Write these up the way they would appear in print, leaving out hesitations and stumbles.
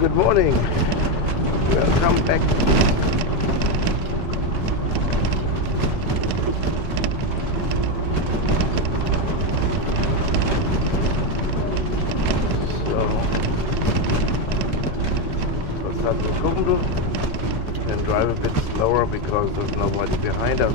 good morning. Welcome back. So, let's start to and drive a bit slower because there's nobody behind us.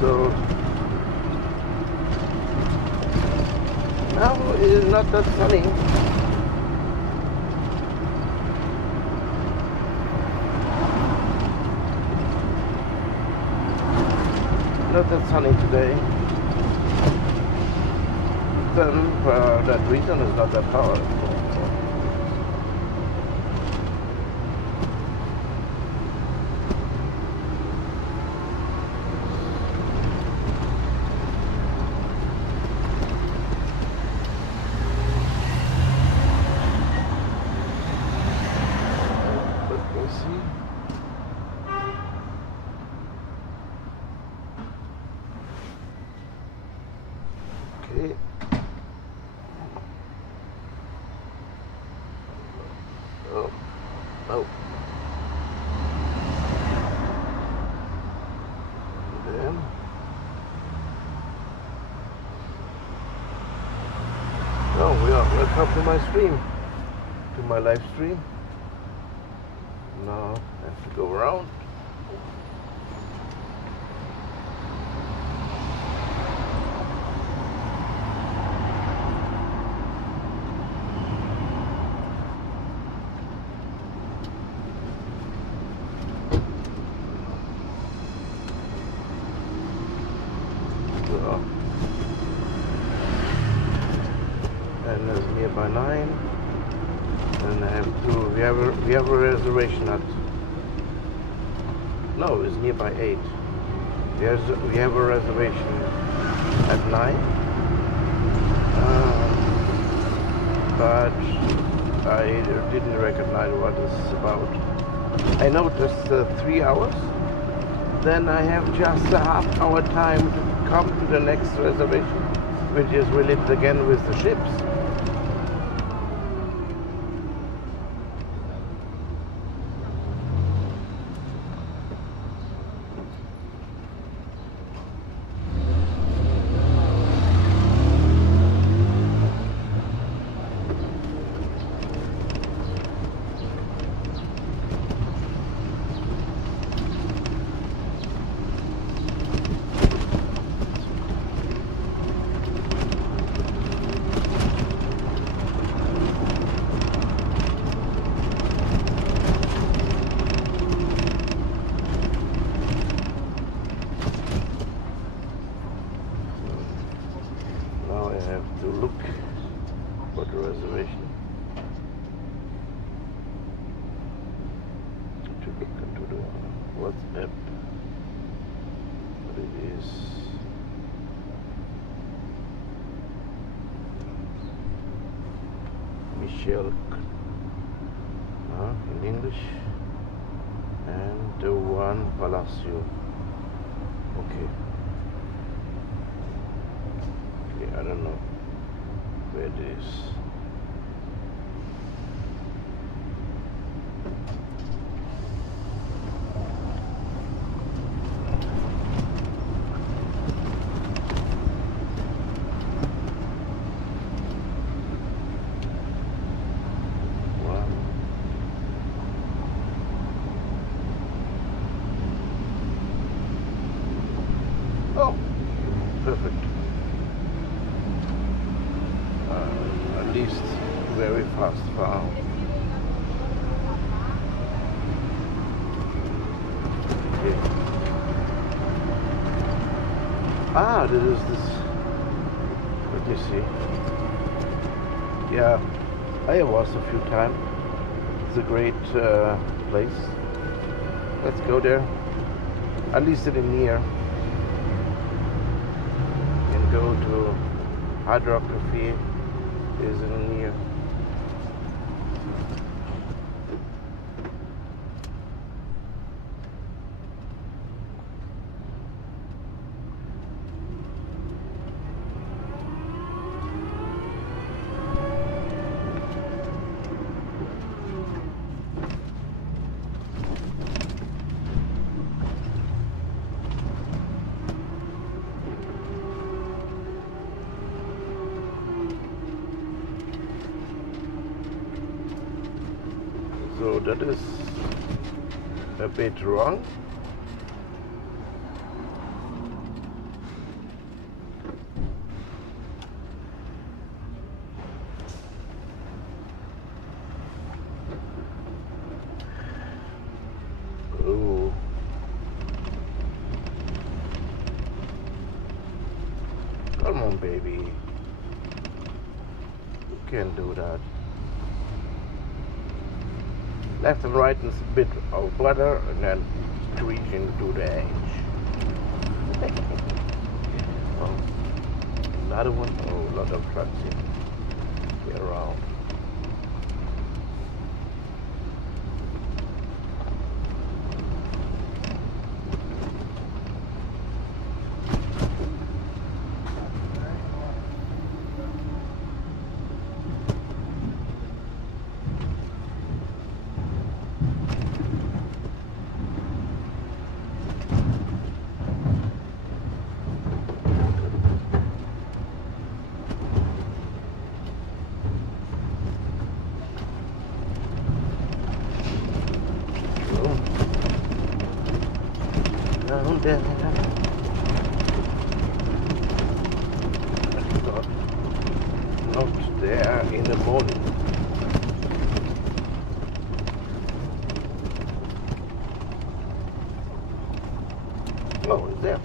So now it is not that sunny. Not that sunny today. Then for that reason is not that powerful. Okay. Oh, no. Then welcome to my stream, to my live stream. Now I have to go around. And it's nearby 9, and I have to. We have a reservation at. No, it's nearby 8. We have a reservation at 9, but I didn't recognize what it's about. I noticed 3 hours. Then I have just a half-hour time to come to the next reservation, which is related again with the ships. To look for the reservation, to look into the WhatsApp, what it is. Michelle in English, and the one Palacio. Okay, I don't know where it is. least very fast car. Okay. Ah, this is this. Let me see. Yeah, I was a few times. It's a great place. Let's go there. At least in near. And go to hydrography. Is in near. So that is a bit wrong. Oh. Come on, baby. You can do that. Left and right is a bit of butter and then reaching to the edge. Oh, another one. Oh, a lot of trucks here around. Down there. Not there in the morning. Oh, it's there.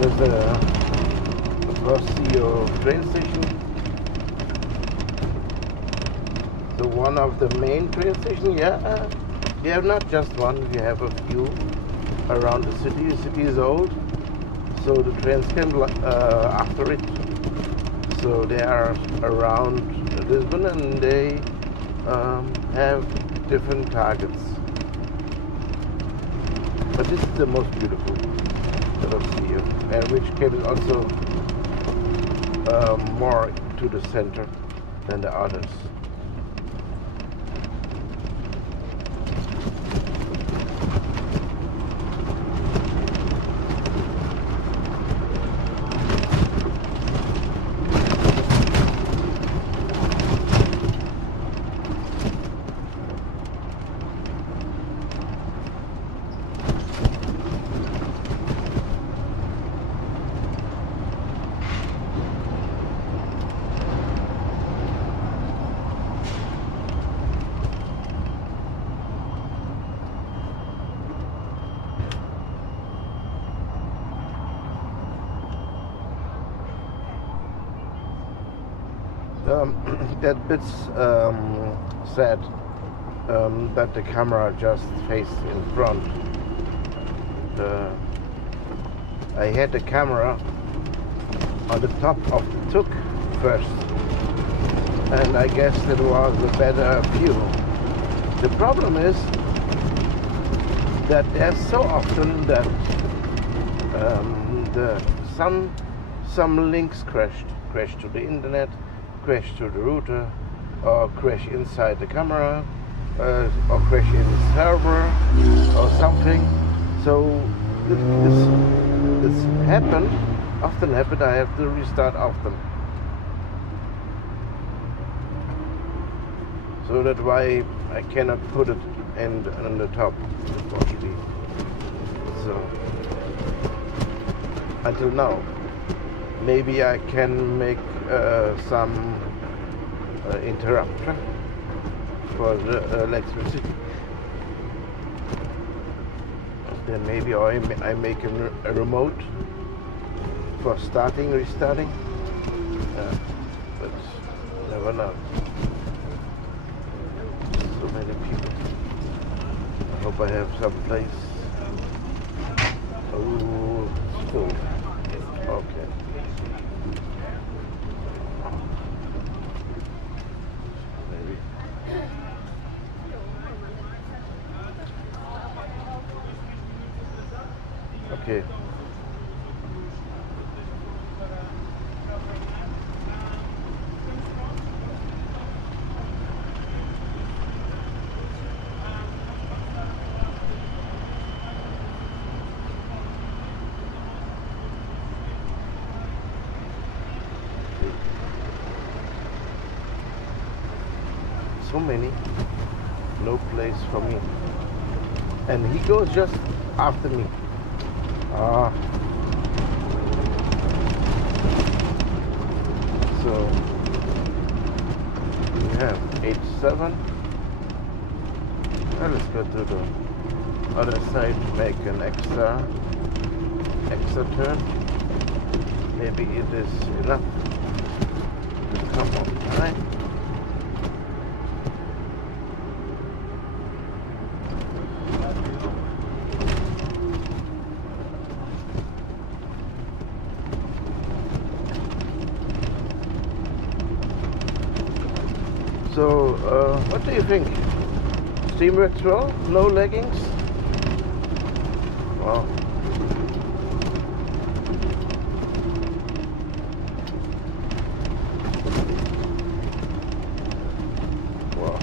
There's a Rossio train station. So one of the main train stations, yeah. You have not just one, you have a few around the city. The city is old, so the trains can after it. So they are around Lisbon and they have different targets. But this is the most beautiful that I've seen, and which came also more to the center than the others. That bit's sad that the camera just faced in front. I had the camera on the top of the Tuk first, and I guess it was a better view. The problem is that there's so often that some links crash to the internet, crash to the router, or crash inside the camera, or crash in the server or something. So this often happen. I have to restart often. So that's why I cannot put it on the top, unfortunately. So until now, maybe I can make some interrupter for the electricity. Then maybe I make a remote for starting, restarting. But never know. So many people. I hope I have some place. Oh, full. Okay. Maybe. Okay. So many, no place for me, and he goes just after me. So we have 87. Well, let's go to the other side, make an extra turn. Maybe it is enough to come on time. So, what do you think? Steam works well? No leggings? Wow. Wow.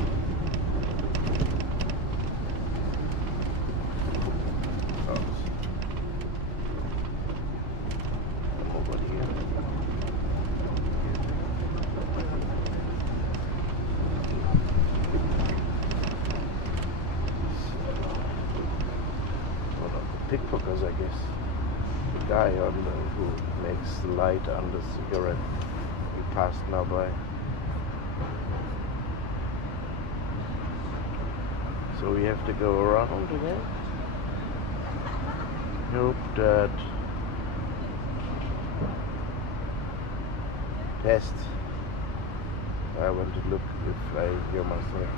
Over here. Pickpockets, I guess. The guy who makes the light on the cigarette. We passed now by. So we have to go around again. Hope that test. I want to look if I hear myself.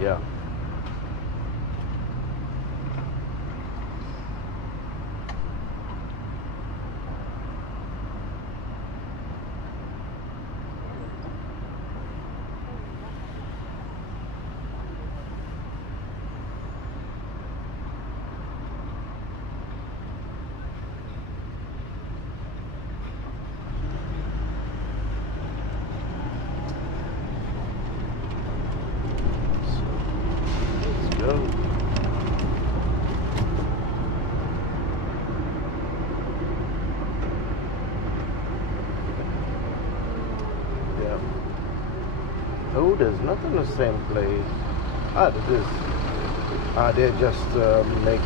Yeah. Oh, there's not in the same place. Ah, it is. Ah, they just make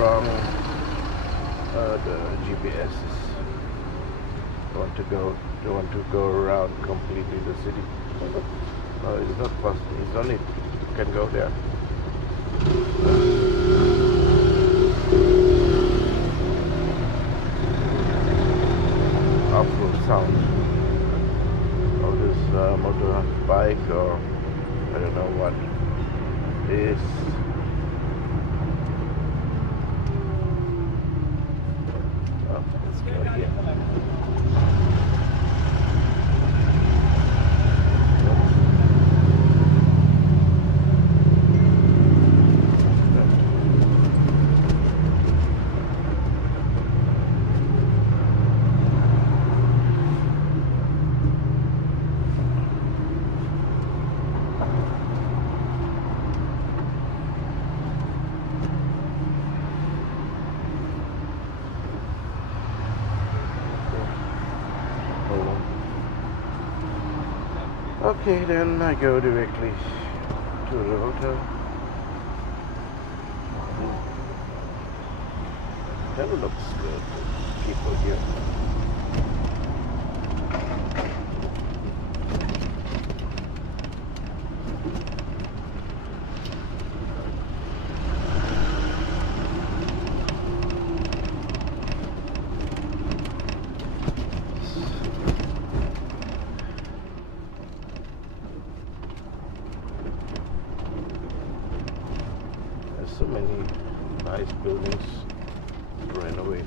wrong the GPSs. They want to go around completely the city. No, it's not possible. It's only you can go there. Awful sound. Of this motorbike, or I don't know what is. Okay, then I go directly to the hotel. That looks good. People here. There's so many nice buildings to renovate.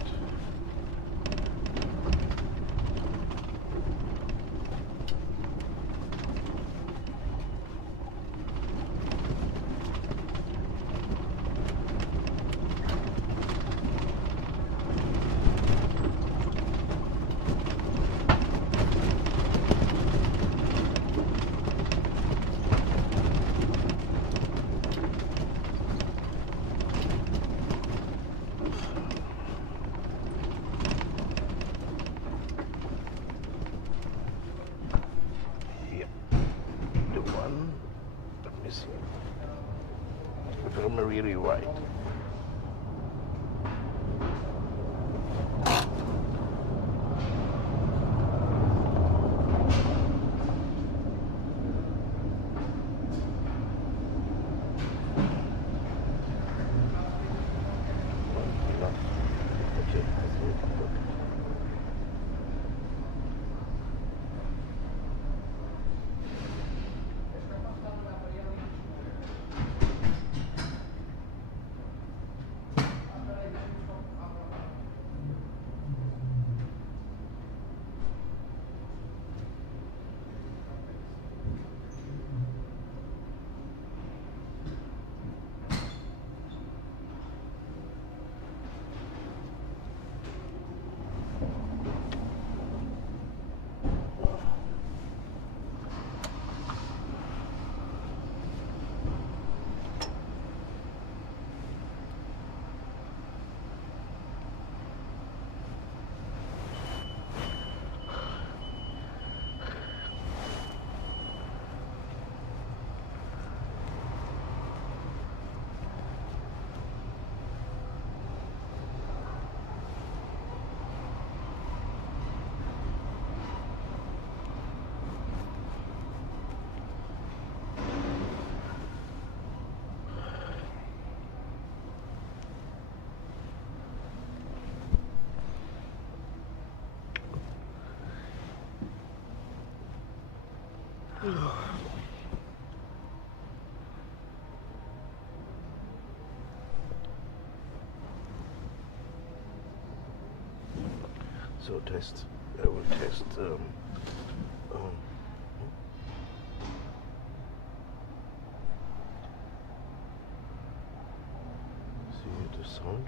If I'm really right. So I will test see the sound.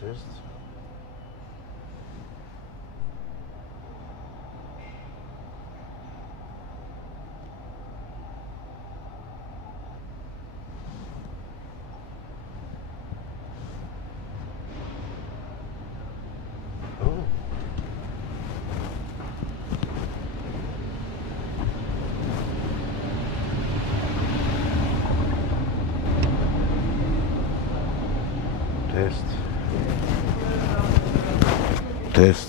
Test. Oh. Test. Test.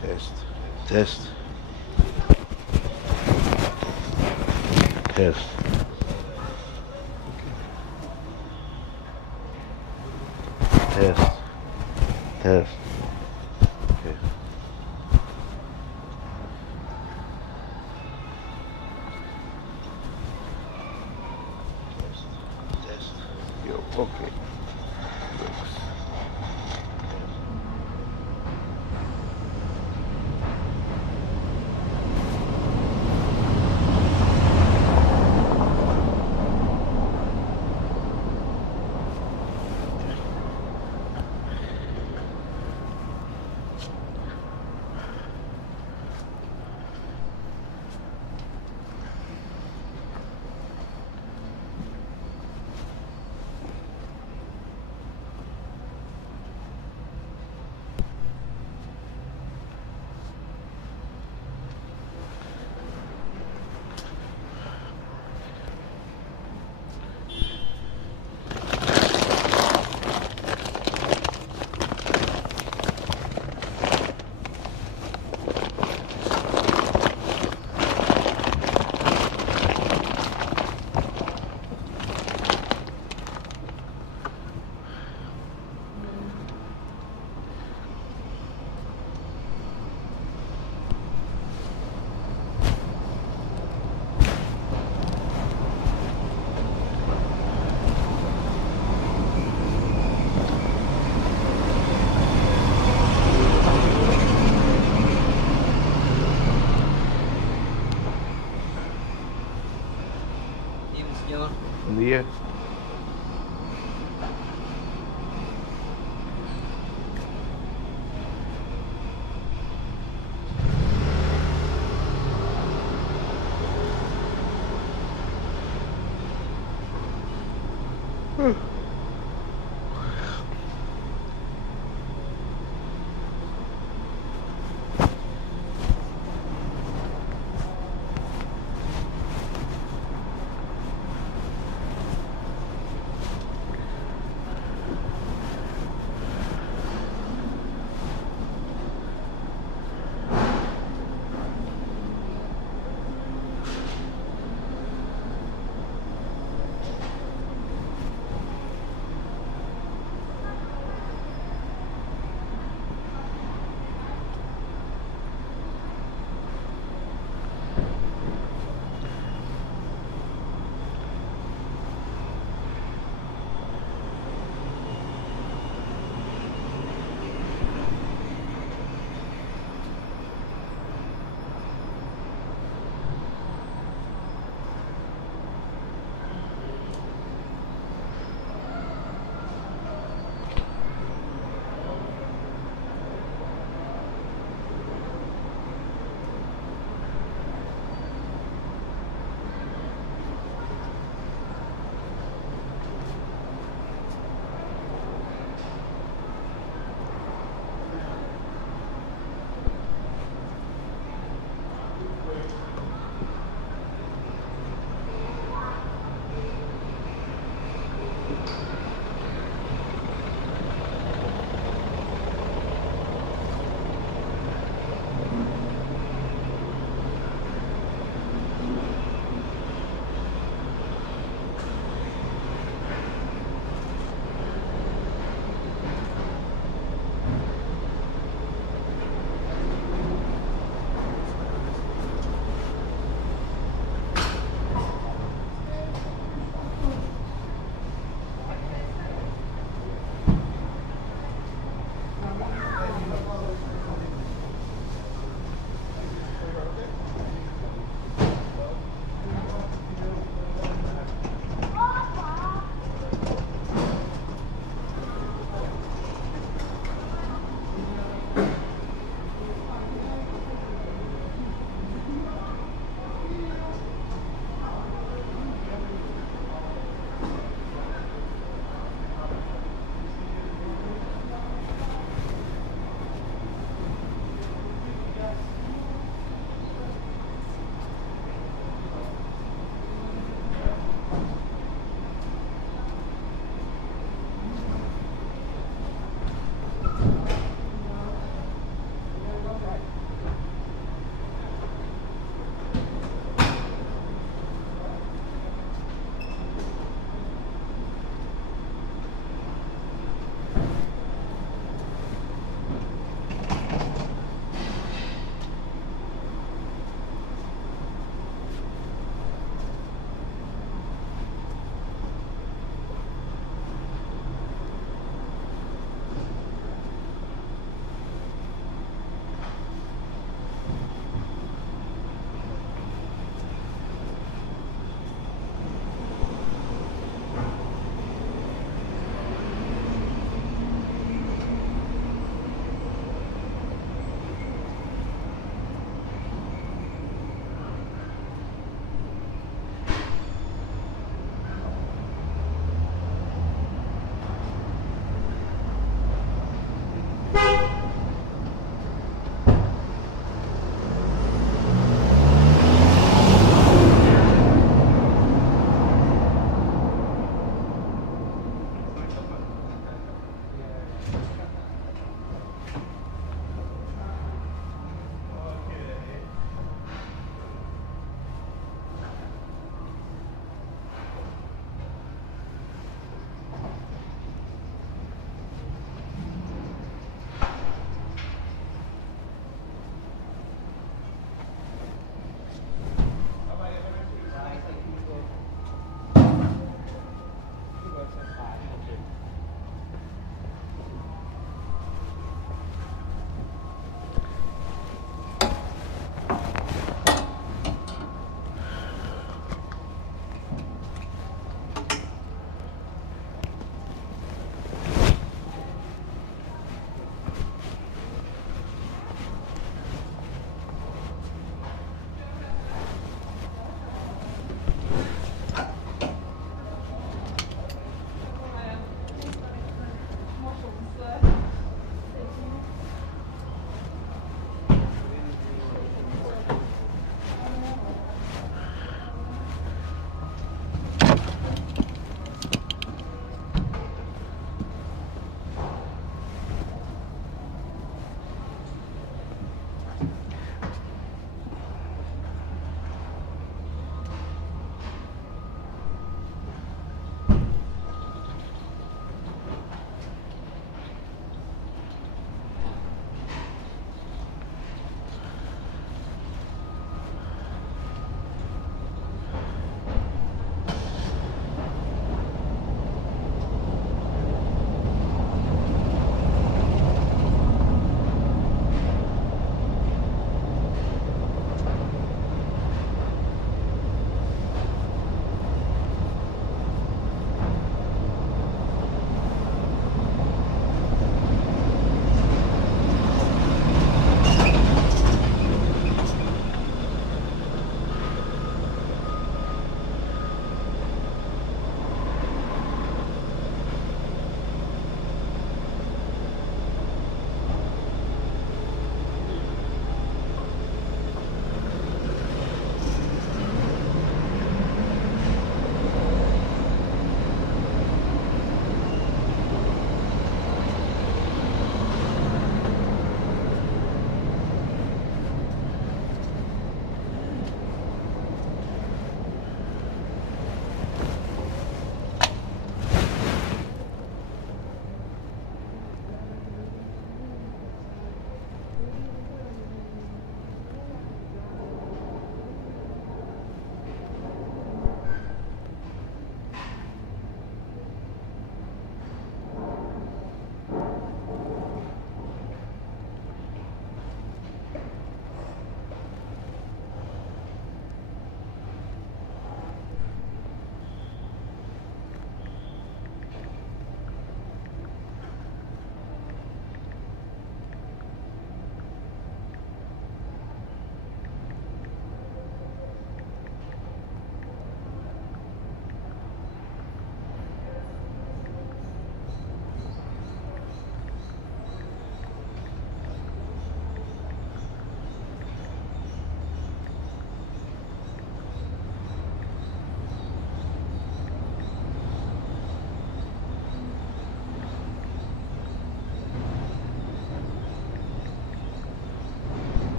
Test. Test. Test. Test. Okay. Test. Yo, okay. Works. here.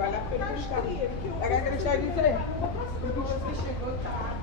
vale a pena arriscar. Agora acreditar diferente. Porque você chegou, tá?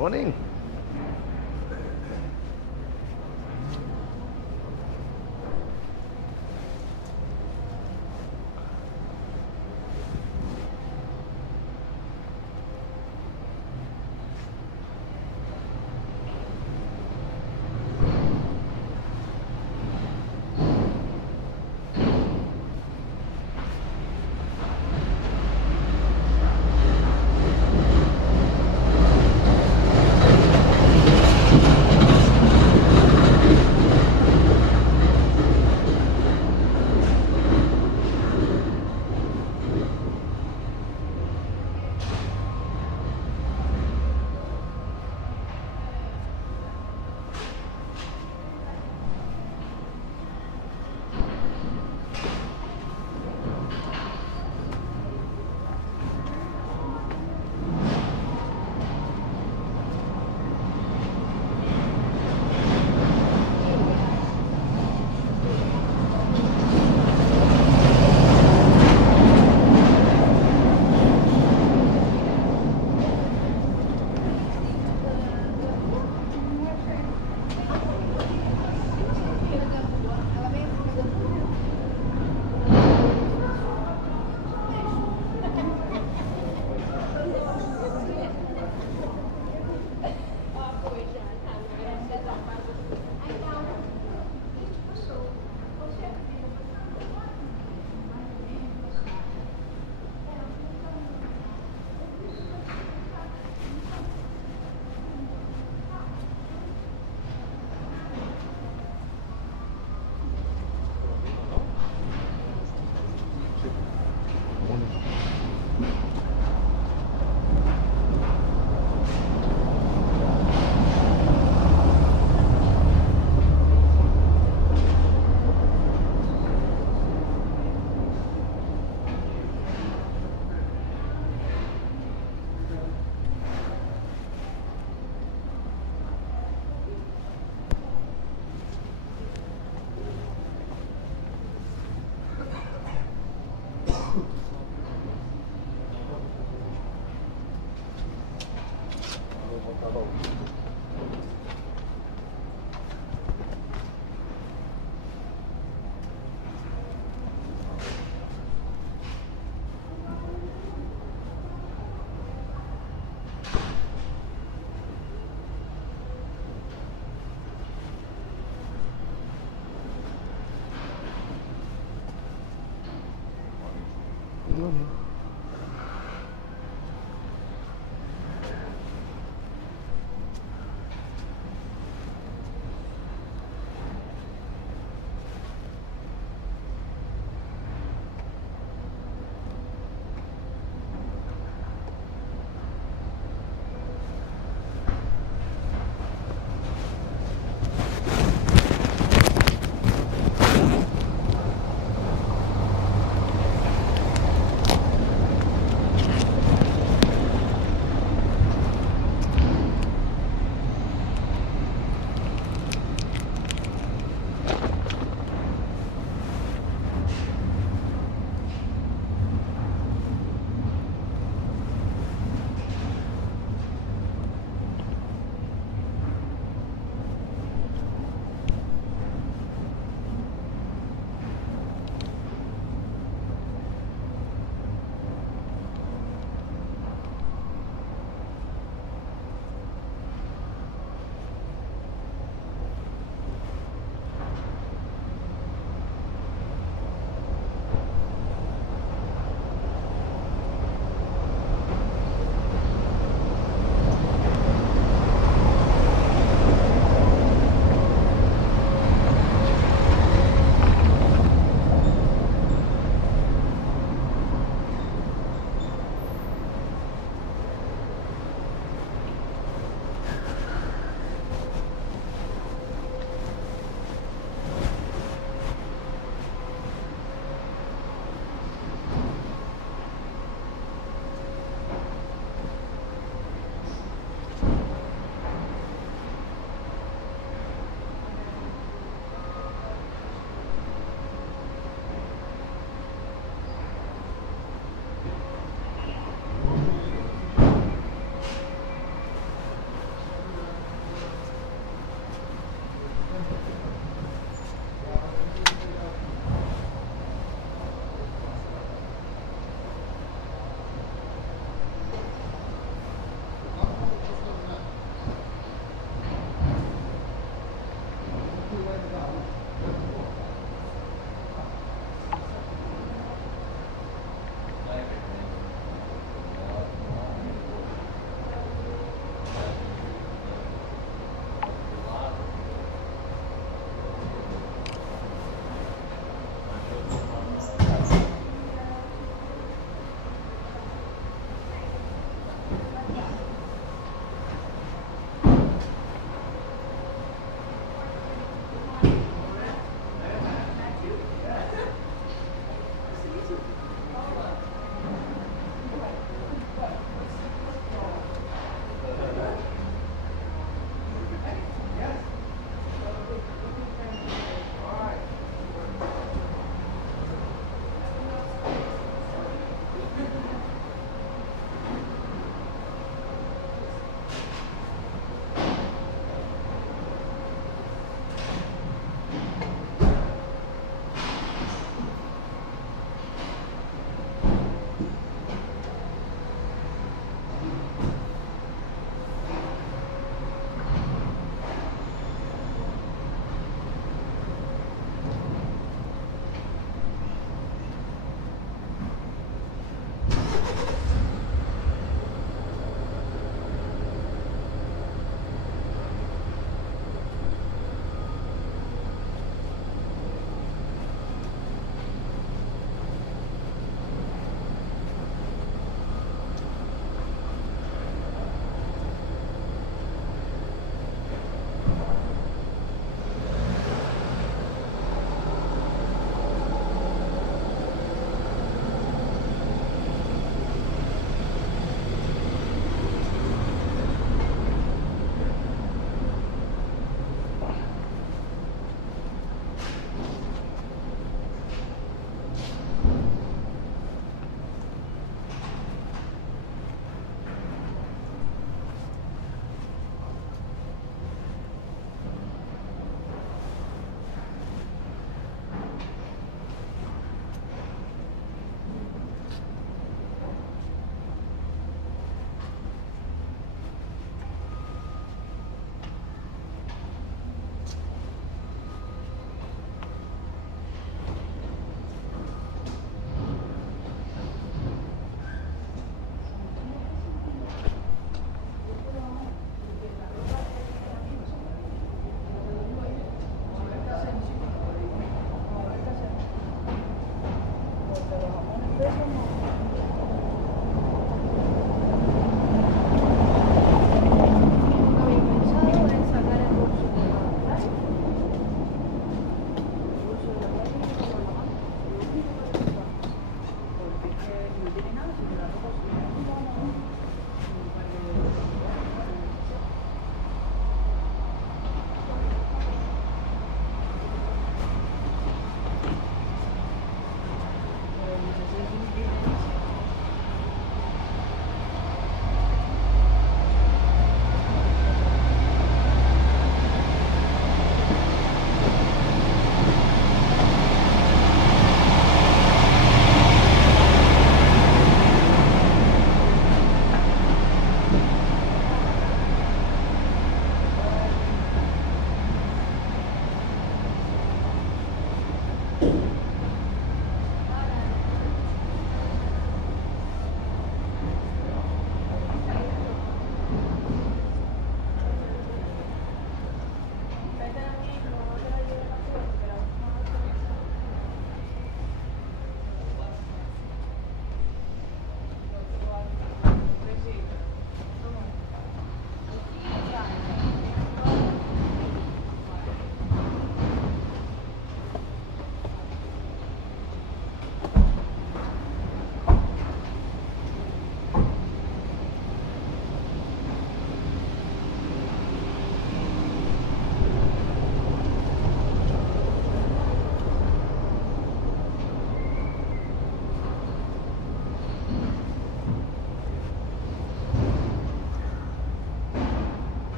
Morning.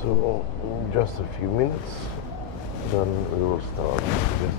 So just a few minutes, then we will start. Yes.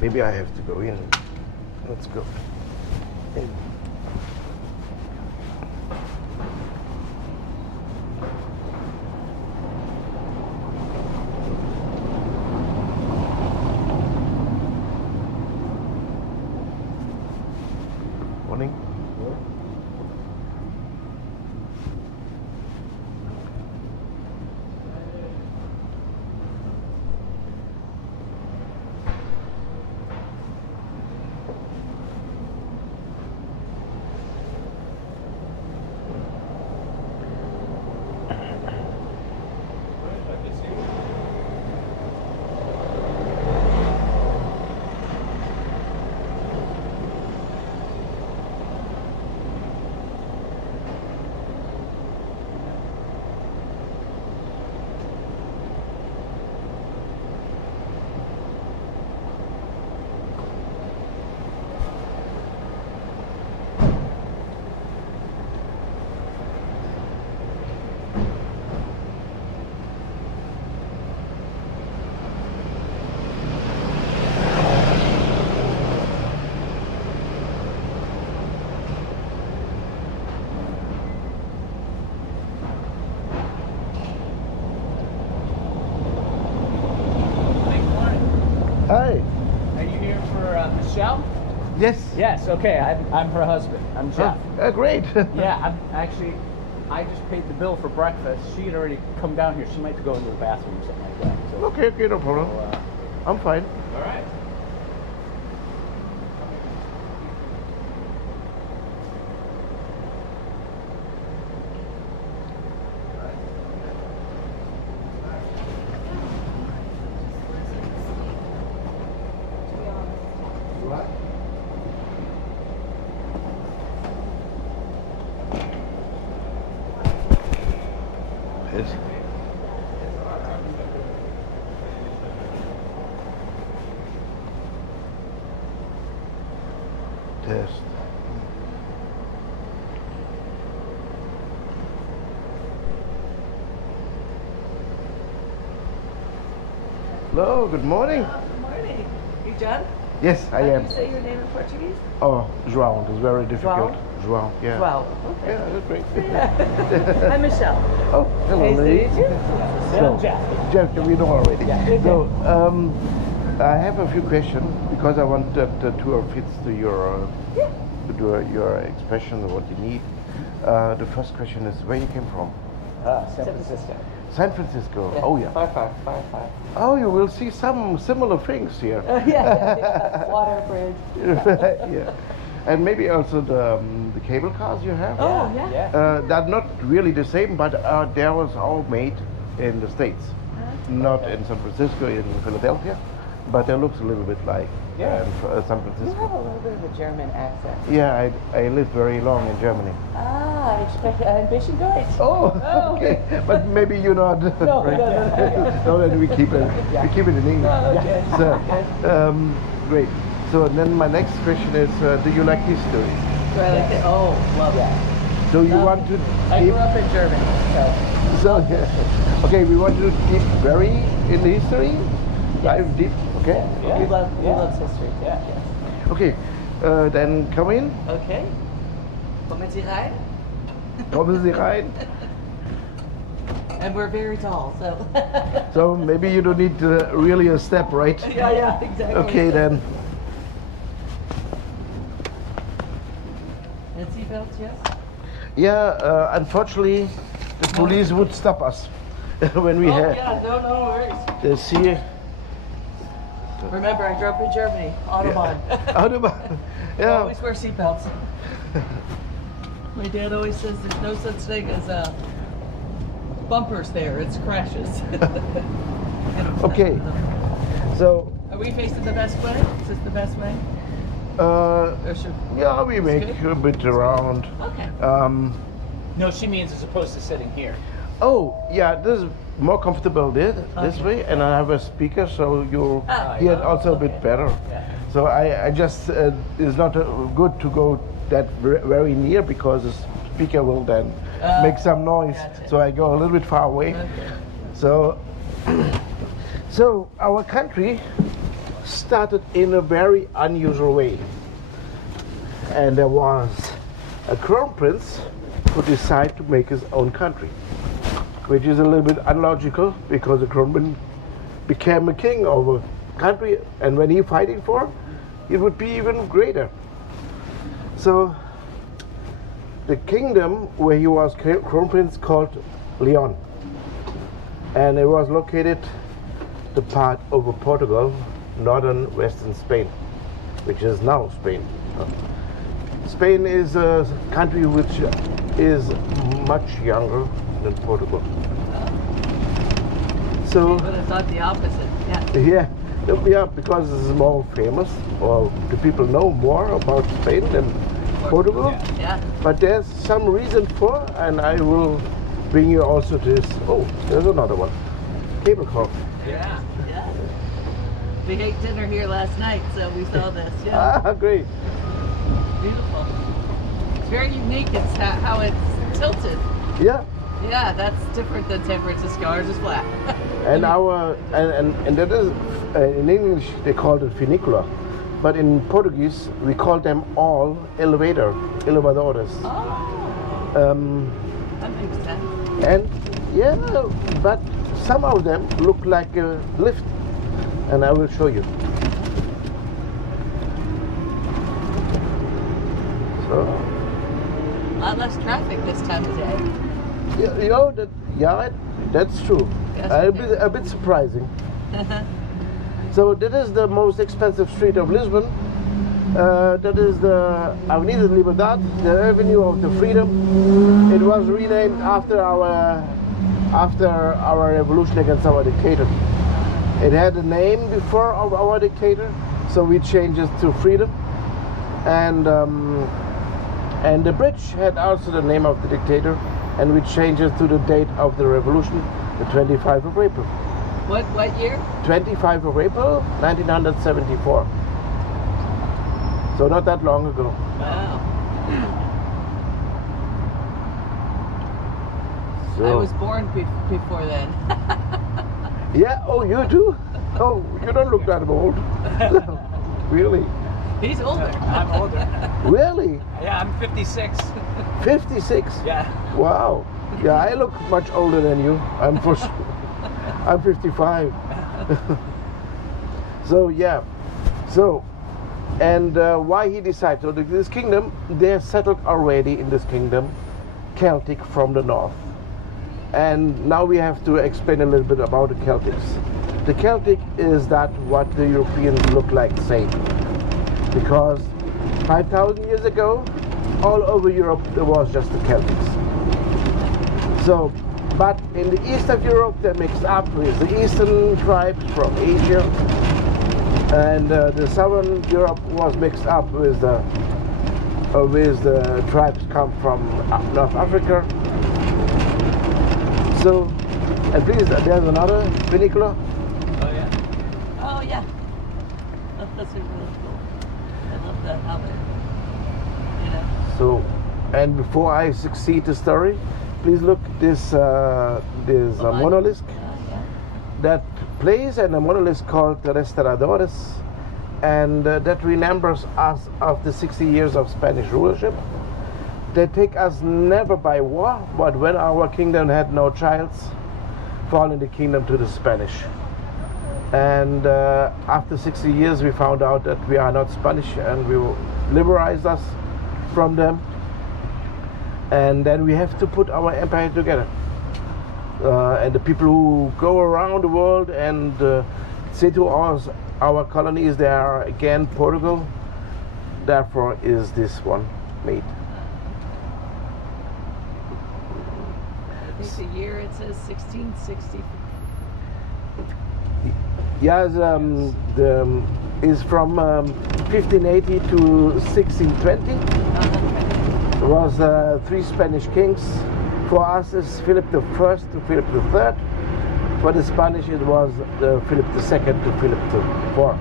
Maybe I have to go in. Let's go in. Morning. Hi. Are you here for Michelle? Yes. Yes. Okay. I'm her husband. I'm Jeff. Great. Yeah. I just paid the bill for breakfast. She had already come down here. She might go into the bathroom or something like that. So, Okay, no problem. I'm fine. all right. What? Yes. Test. Hello, good morning. Good morning. You John? Yes, I How am. do you say your name in Portuguese? Oh, João, it's very difficult. João, yeah. Wow. Okay. Yeah, that's great. I'm Michelle. Oh, hello, Nice to lady. meet you. So, Jeff. Jeff, we know already. Yeah. So, I have a few questions because I want that the tour fits to your your expression of what you need. The first question is where you came from? San Francisco. San Francisco. Oh yeah. Far. Oh, you will see some similar things here. Yeah. Water bridge. Yeah. And maybe also the cable cars you have. Oh, yeah. They're not really the same, but they was all made in the States, not in San Francisco, in Philadelphia, but it looks a little bit like San You Francisco. have a little bit of a German accent. Yeah, I lived very long in Germany. Ah, ich spreche ein bisschen Deutsch. Oh, okay. But maybe you're not. No, right? no. No, then we keep it in English. Oh, okay. So, great. So then my next question is, do you like history? Do I like it? Oh, love that. So you want to I deep, grew up in Germany, so. so yeah. Okay, we want to deep very in the history. Dive deep. Okay. He loves history. Yeah. Yes. Okay. Then come in. Okay. Kommen Sie rein? Kommen Sie rein. And we're very tall, so. So maybe you don't need really a step, right? Yeah, exactly. Okay then. And seatbelts, yes? Yeah. Unfortunately, the police would stop us when we had. Yeah, no worries. They see. Remember, I grew up in Germany, Autobahn. Autobahn. Yeah. Always wear seatbelts. My dad always says there's no such thing as bumpers there, it's crashes. Okay. So. Are we facing the best way? Is this the best way? Uh, Or should... yeah, we make good? a bit around. Okay. No, she means as opposed to sitting here. Oh, yeah, this is more comfortable this way, and I have a speaker, so you hear it also a bit better. Yeah. So I just, it's not good to go that very near because the speaker will then make some noise. Gotcha. So I go a little bit far away. Okay. So, so our country started in a very unusual way. And there was a crown prince who decided to make his own country, which is a little bit unlogical because the crown prince became a king of a country, and when he fighting for, it would be even greater. So the kingdom where he was crown prince called Leon, and it was located the part over Portugal, northern western Spain, which is now Spain. Spain is a country which is much younger than Portugal. So But it's not the opposite. Yeah. yeah, because it's more famous, or the people know more about Spain than Portugal. Yeah. But there's some reason for, and I will bring you also to this. Oh, there's another one. Cable car. Yeah. Yeah. We ate dinner here last night, so we saw this. Yeah. Ah, great. Beautiful. It's very unique. It's how it's tilted. Yeah. Yeah, that's different than San Francisco. Ours is flat. And our and that is in English they call it funicular, but in Portuguese we call them all elevadores. Oh, that makes sense. And yeah, but some of them look like a lift, and I will show you. So A lot less traffic this time of day. you know that, yeah, that's true. Yes, A bit surprising. So that is the most expensive street of Lisbon. That is the Avenida de Liberdade, the Avenue of the Freedom. It was renamed after our revolution against our dictator. It had a name before of our dictator, so we changed it to Freedom. And the bridge had also the name of the dictator, and we changed it to the date of the revolution, the 25th of April. What year? 25th of April, 1974. So not that long ago. Wow. So, I was born before then. yeah, oh, you too? Oh, you don't look that old. Really? He's older. I'm older. Really? Yeah, I'm 56. 56? Yeah. Wow. Yeah, I look much older than you. I'm 55. So yeah. So, and why he decided? So this kingdom, they're settled already in this kingdom, Celtic from the north. And now we have to explain a little bit about the Celtics. The Celtic is that what the Europeans look like same. Because 5,000 years ago, all over Europe there was just the Celtics. So, but in the east of Europe they mixed up with the eastern tribes from Asia, and the southern Europe was mixed up with the tribes come from North Africa. So, and please, there's another funicular. Oh yeah. Oh yeah. That's really cool. I love that how they're, you know. So, and before I succeed the story, please look this monolith. Yeah. That place and a monolith called the Restauradores, and that remembers us of the 60 years of Spanish rulership. They take us never by war, but when our kingdom had no childs, fall in the kingdom to the Spanish. And after 60 years we found out that we are not Spanish, and we liberalized us from them. And then we have to put our empire together. And the people who go around the world and say to us, our colonies, they are again Portugal. Therefore is this one made. I think the year it says 1660. Yes, is from 1580 to 1620. Okay. There was 3 Spanish kings. For us is Philip I to Philip III. For the Spanish it was Philip II to Philip IV.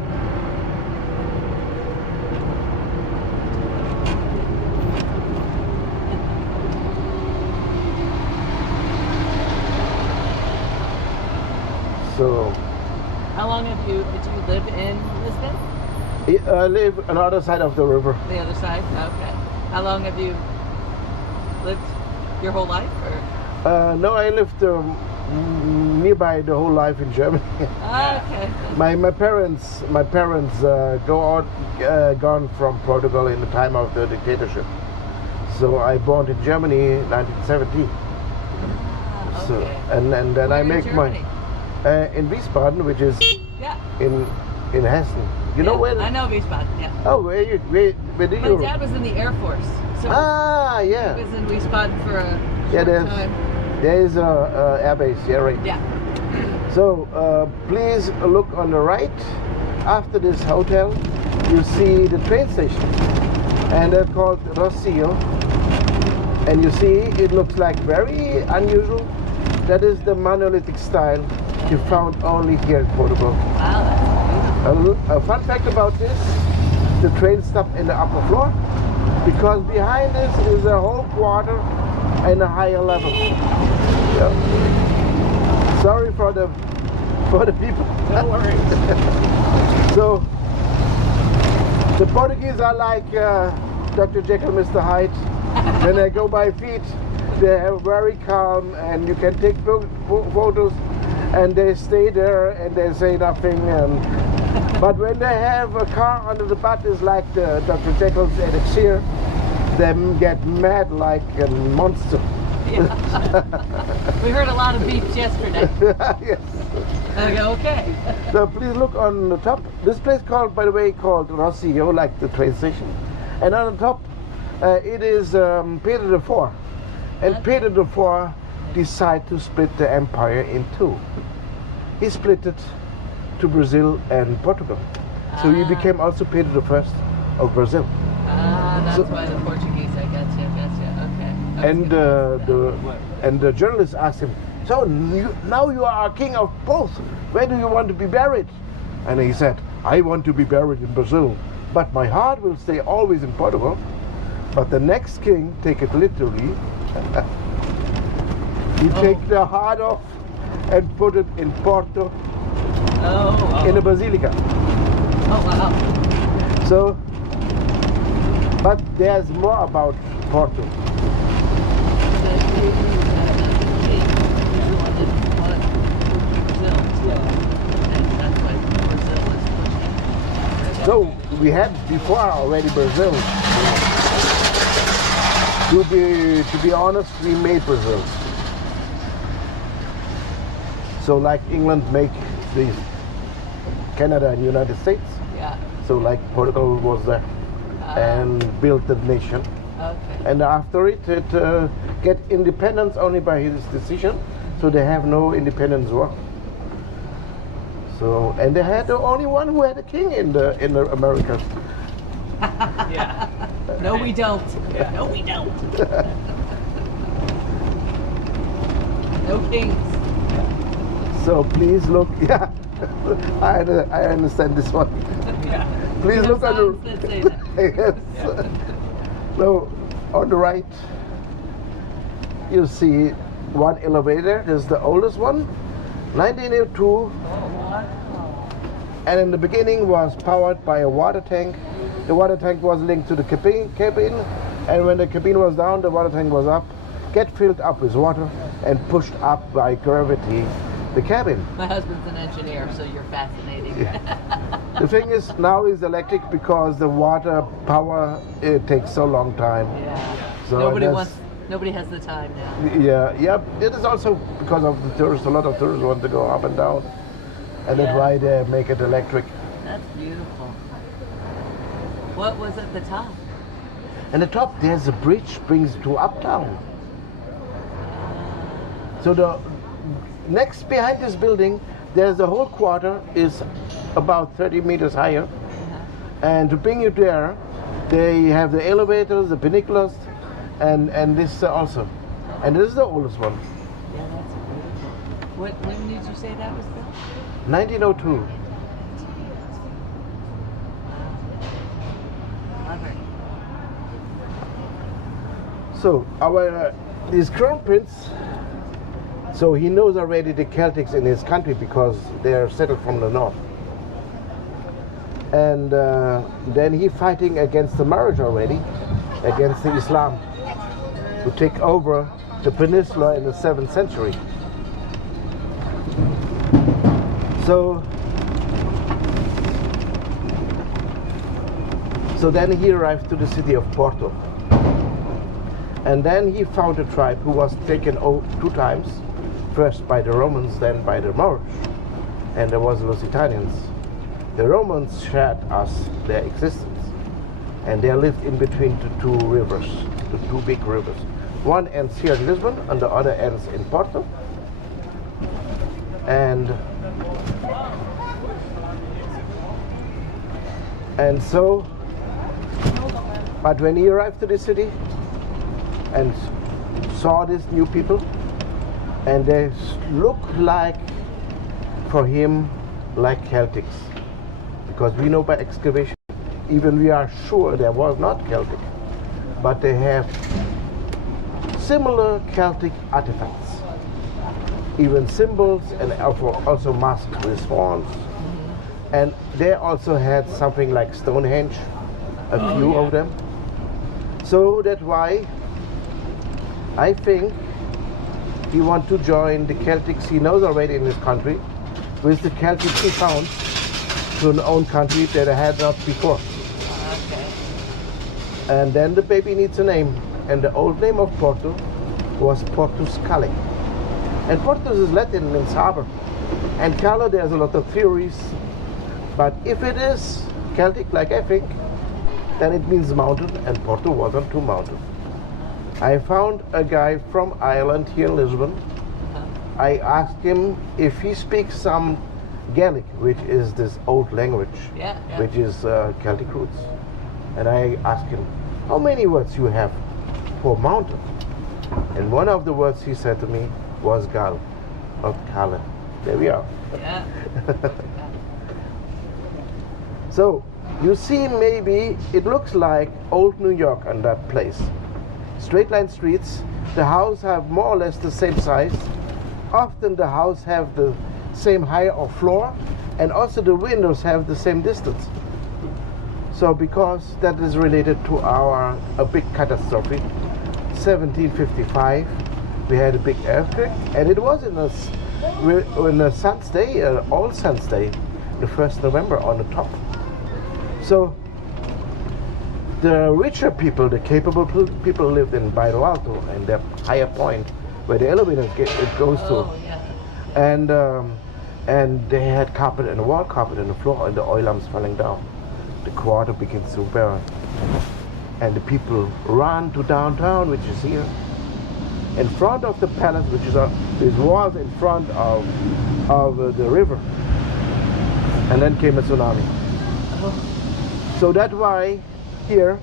So How long did you live in Lisbon? I live on the other side of the river. The other side? Okay. How long have you lived your whole life? Or? No, I lived nearby the whole life in Germany. Okay. My parents gone from Portugal in the time of the dictatorship. So I born in Germany 1970. So Okay. and then Where I in make Germany? in Wiesbaden, which is Yeah. in Hessen. You know where? I know Wiesbaden, yeah. Oh, where did My you? dad was in the Air Force. So Ah, yeah. he was in Wiesbaden for a Yeah, short time. there is a air base. Yeah, right. Yeah. So please look on the right. After this hotel, you see the train station, and it's called Rossio. And you see, it looks like very unusual. That is the monolithic style you found only here in Portugal. Wow, that's beautiful. A fun fact about this: the train stopped in the upper floor because behind this is a whole quarter and a higher level. Yeah. Sorry for the people. No worries. So the Portuguese are like Dr. Jekyll, Mr. Hyde. When they go by feet, they are very calm, and you can take photos, and they stay there and they say nothing. But when they have a car under the butt, is like the Dr. Jekyll's elixir, they get mad like a monster. Yeah. We heard a lot of beeps yesterday. Yes. I go, okay. So please look on the top. This place called, by the way, called Rossio, like the train station. And on the top, it is Peter IV. And Okay. Peter IV decided to split the empire in two. He split it to Brazil and Portugal. So he Ah. became also Peter I of Brazil. Ah, that's So- why the Portuguese, I got you. Okay. I was And gonna the journalist asked him, so now you are king of both. Where do you want to be buried? And he said, I want to be buried in Brazil, but my heart will stay always in Portugal. But the next king, take it literally, he take the heart off and put it in Porto, Oh, in a basilica. oh wow. So, but there's more about Porto. So we had before already Brazil. To be honest, we made Brazil. So like England make the Canada and United States. Yeah. So like Portugal was there and built the nation. Okay. And after it get independence only by his decision. So they have no independence war. So and they had the only one who had a king in the Americas. Yeah. No, we don't. Yeah. No, we don't. No kings. So please look. Yeah, I understand this one. Yeah. Please We look have on signs that say that. yes. No, on the right, you see one elevator. This is the oldest one, 1902. And in the beginning was powered by a water tank. The water tank was linked to the cabin, and when the cabin was down, the water tank was up, get filled up with water, and pushed up by gravity the cabin. My husband's an engineer, so you're fascinating. The thing is, now is electric because the water power, it takes so long time. Yeah. So Nobody has the time now. Yeah. It is also because of the tourists. A lot of tourists want to go up and down, and that's Yeah. why they make it electric. That's beautiful. What was at the top? And the top, there's a bridge brings to uptown. So the next behind this building, there's the whole quarter is about 30 meters higher. And to bring you there, they have the elevators, the peniculas, and this also. And this is the oldest one, Yeah, that's beautiful. When did you say that was built? 1902. Clever. So our this crown prince So he knows already the Celtics in his country because they are settled from the north. And then he fighting against the marriage already, against the Islam, to take over the peninsula in the 7th century. So then he arrived to the city of Porto. And then he found a tribe who was taken 2 times, first by the Romans, then by the Moors. And there was Lusitanians. The Romans shared us their existence. And they lived in between the 2 rivers, the 2 big rivers. One ends here in Lisbon and the other ends in Porto. And so, but when he arrived to the city and saw these new people, and they looked like, for him, like Celtics. Because we know by excavation, even we are sure there was not Celtic, but they have similar Celtic artifacts, even symbols, and also masks with horns. And they also had something like Stonehenge, a few of them. So that's why I think he wants to join the Celtics he knows already in his country with the Celtics he found to an own country that I had not before. Okay. And then the baby needs a name. And the old name of Porto was Portus Cale. And Portus is Latin, means harbor. And Cale, there's a lot of theories. But if it is Celtic, like I think, then it means mountain, and Porto wasn't too mountain. I found a guy from Ireland here in Lisbon. I asked him if he speaks some Gaelic, which is this old language, which is Celtic roots. And I asked him, how many words you have for mountain? And one of the words he said to me was Gal, or Cale. There we are. Yeah. So, you see, maybe it looks like old New York on that place. Straight line streets, the houses have more or less the same size. Often the house have the same height or floor, and also the windows have the same distance. So because that is related to a big catastrophe, 1755, we had a big earthquake, and it was in a Sun's Day, All Saints Day, the 1st November on the top. So the richer people, the capable people lived in Bairro Alto, and the higher point where the elevator goes to. And they had carpet and wall carpet on the floor, and the oil lamps falling down. The quarter begins to burn, and the people run to downtown, which is here, in front of the palace, which was in front of the river. And then came a tsunami. So that's why here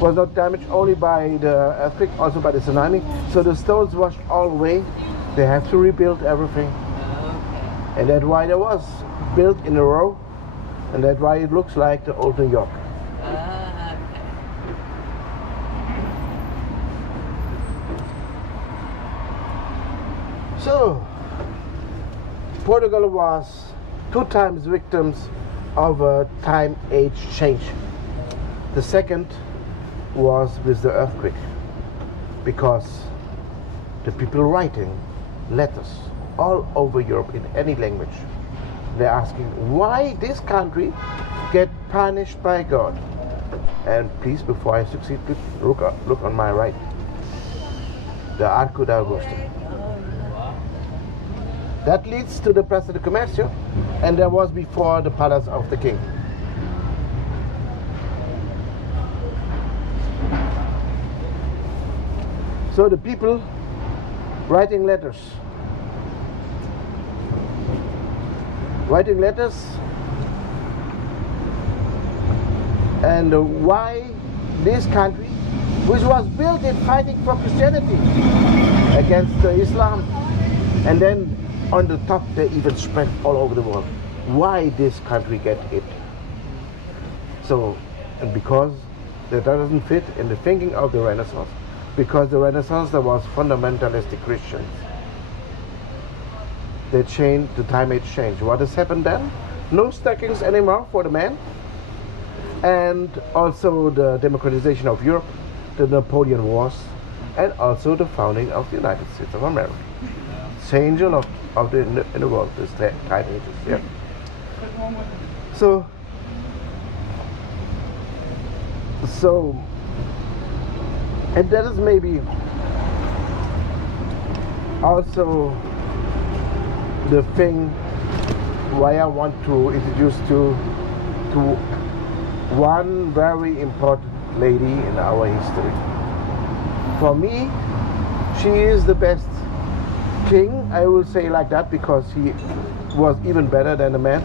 was not damaged only by the earthquake, also by the tsunami. So the stones washed all away. They have to rebuild everything. And that's why it was built in a row. And that's why it looks like the old New York. So, Portugal was 2 times victims of a time-age change. The second was with the earthquake, because the people writing letters all over Europe in any language, they're asking why this country get punished by God. And please, before I succeed, please look on my right, the Arco de Augusto. That leads to the Praça de Comércio, and there was before the Palace of the King. So the people writing letters, and why this country, which was built in fighting for Christianity against Islam, and then on the top they even spread all over the world. Why this country get it? So, and because that doesn't fit in the thinking of the Renaissance, because the Renaissance there was fundamentalistic Christians, they changed, the time age changed. What has happened then? No stockings anymore for the men, and also the democratization of Europe, the Napoleon Wars, and also the founding of the United States of America. Change a lot of in the world, this time ages. Yeah. So and that is maybe also the thing why I want to introduce to one very important lady in our history. For me, she is the best king, I will say like that, because he was even better than the man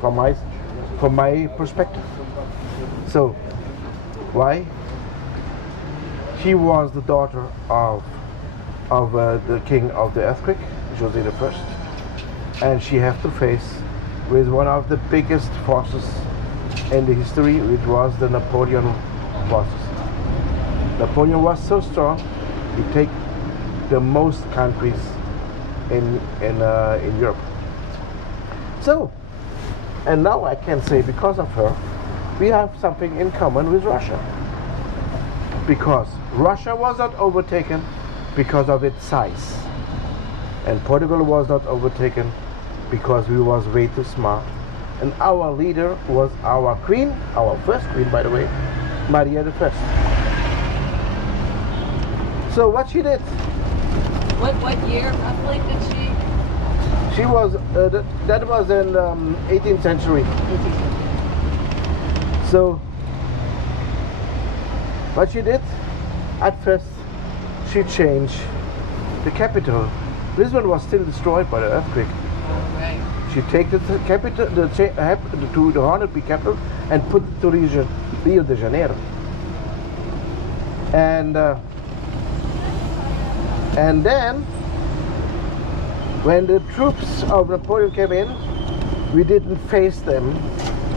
from my perspective. So why? She was the daughter of the king of the earthquake, Jose I, and she had to face with one of the biggest forces in the history, which was the Napoleon forces. Napoleon was so strong, he take the most countries in Europe. So, and now I can say because of her, we have something in common with Russia. Because Russia was not overtaken because of its size, and Portugal was not overtaken because we was way too smart. And our leader was our queen, our first queen, by the way, Maria I. So what she did? What year roughly did she? She was that was in 18th century. So what she did? At first, she changed the capital. Lisbon was still destroyed by the earthquake. Right. She take the capital, to the Hornet capital, and put it to Rio de Janeiro. And then, when the troops of Napoleon came in, we didn't face them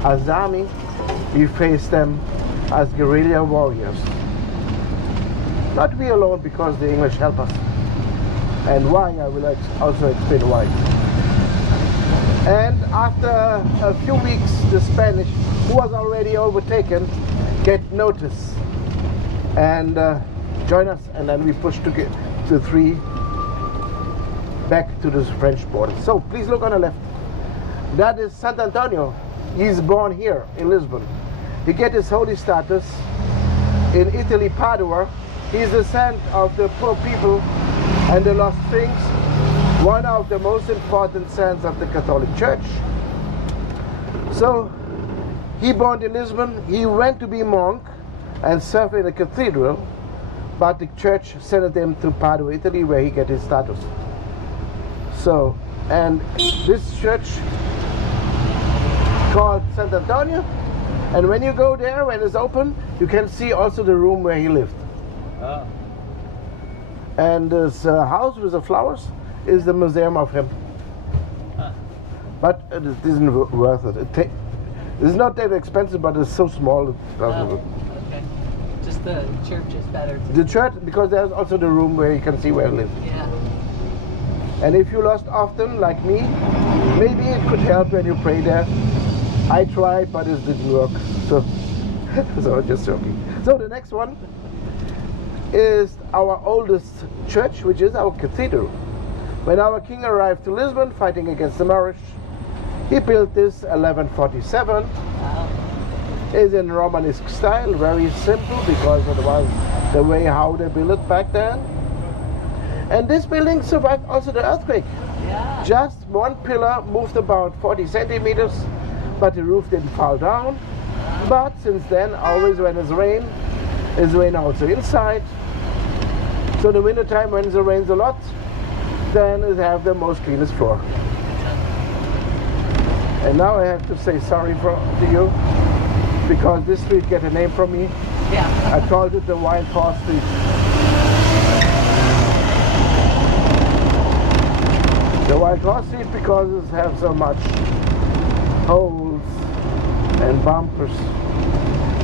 as army, we faced them as guerrilla warriors. Not we alone, because the English help us. And why, I will also explain why. And after a few weeks, the Spanish, who was already overtaken, get notice and join us, and then we push to get the three back to the French border. So please look on the left. That is Sant Antonio. He's born here in Lisbon. He get his holy status in Italy, Padua. He's the saint of the poor people and the lost things. One of the most important saints of the Catholic Church. So he born in Lisbon. He went to be monk and serve in a cathedral, but the church sent him to Padua, Italy, where he get his status. So, and this church called Sant Antonio, and when you go there, when it's open, you can see also the room where he lived. Oh. And this house with the flowers is the museum of him. Huh. But it isn't worth it. It's not that expensive, but it's so small it doesn't. Okay. Just the church is better. The church, because there's also the room where you can see where he lives. Yeah. And if you lost often, like me, maybe it could help when you pray there. I tried, but it didn't work. So, so just joking. So the next one is our oldest church, which is our cathedral. When our king arrived to Lisbon, fighting against the Moorish, he built this 1147. Wow. It's in Romanesque style, very simple, because it was the way how they built it back then. And this building survived also the earthquake. Yeah. Just one pillar moved about 40 centimeters, but the roof didn't fall down. But since then, always when it's rain also inside. So in the winter time, when it rains a lot, then it have the most cleanest floor. And now I have to say sorry to you, because this street get a name from me. Yeah. I called it the Wild Horse Street. The Wild Horse Street because it has so much holes and bumpers,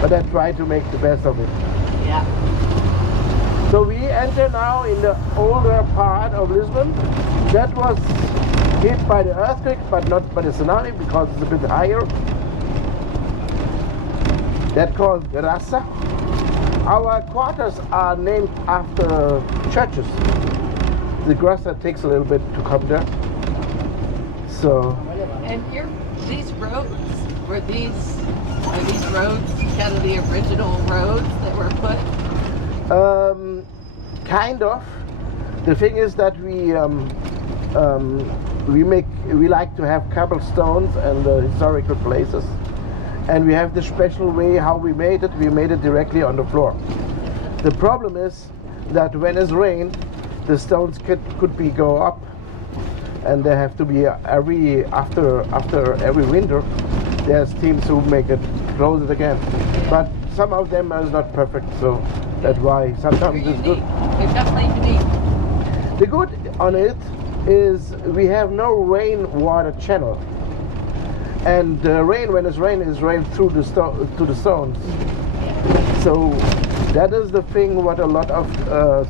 but I try to make the best of it. Yeah. So we enter now in the older part of Lisbon. That was hit by the earthquake, but not by the tsunami because it's a bit higher. That's called Rasa. Our quarters are named after churches. The Grassa takes a little bit to come there. So. And these roads, are these roads kind of the original roads that were put? Kind of. The thing is that we like to have cobblestones and historical places, and we have the special way how we made it. We made it directly on the floor. The problem is that when it's rain, the stones could be go up, and they have to be after every winter. There's teams who make it close it again, but some of them are not perfect. So that's why sometimes it's good. They're definitely unique. The good on it is we have no rainwater channel, and rain when it's rain is rain through the stones. So that is the thing what a lot of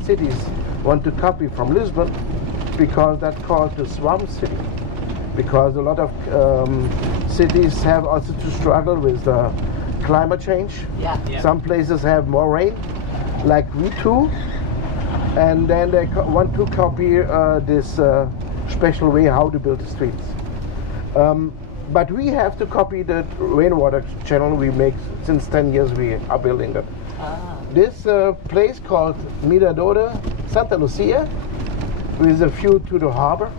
cities want to copy from Lisbon, because that's called the swamp city. Because a lot of cities have also to struggle with climate change. Yeah. Some places have more rain, like we too. And then they want to copy this special way how to build the streets. But we have to copy the rainwater channel we make since 10 years we are building it. This place called Mirador Santa Lucia with a view to the harbor.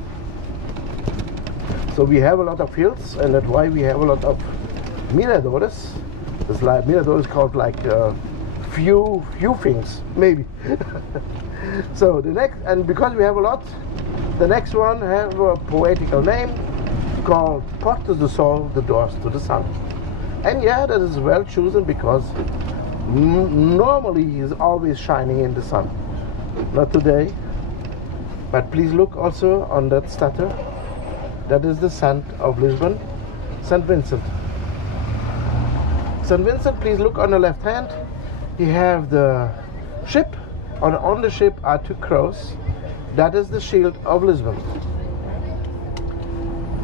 So we have a lot of hills, and that's why we have a lot of miradores. It's like mirador is called like few things, maybe. So the next, and because we have a lot, the next one have a poetical name called Portas do Sol, the doors to the sun. And yeah, that is well chosen because normally he's always shining in the sun. Not today, but please look also on that statue. That is the saint of Lisbon, St. Vincent. St. Vincent, please look on the left hand. You have the ship. On the ship are two crows. That is the shield of Lisbon.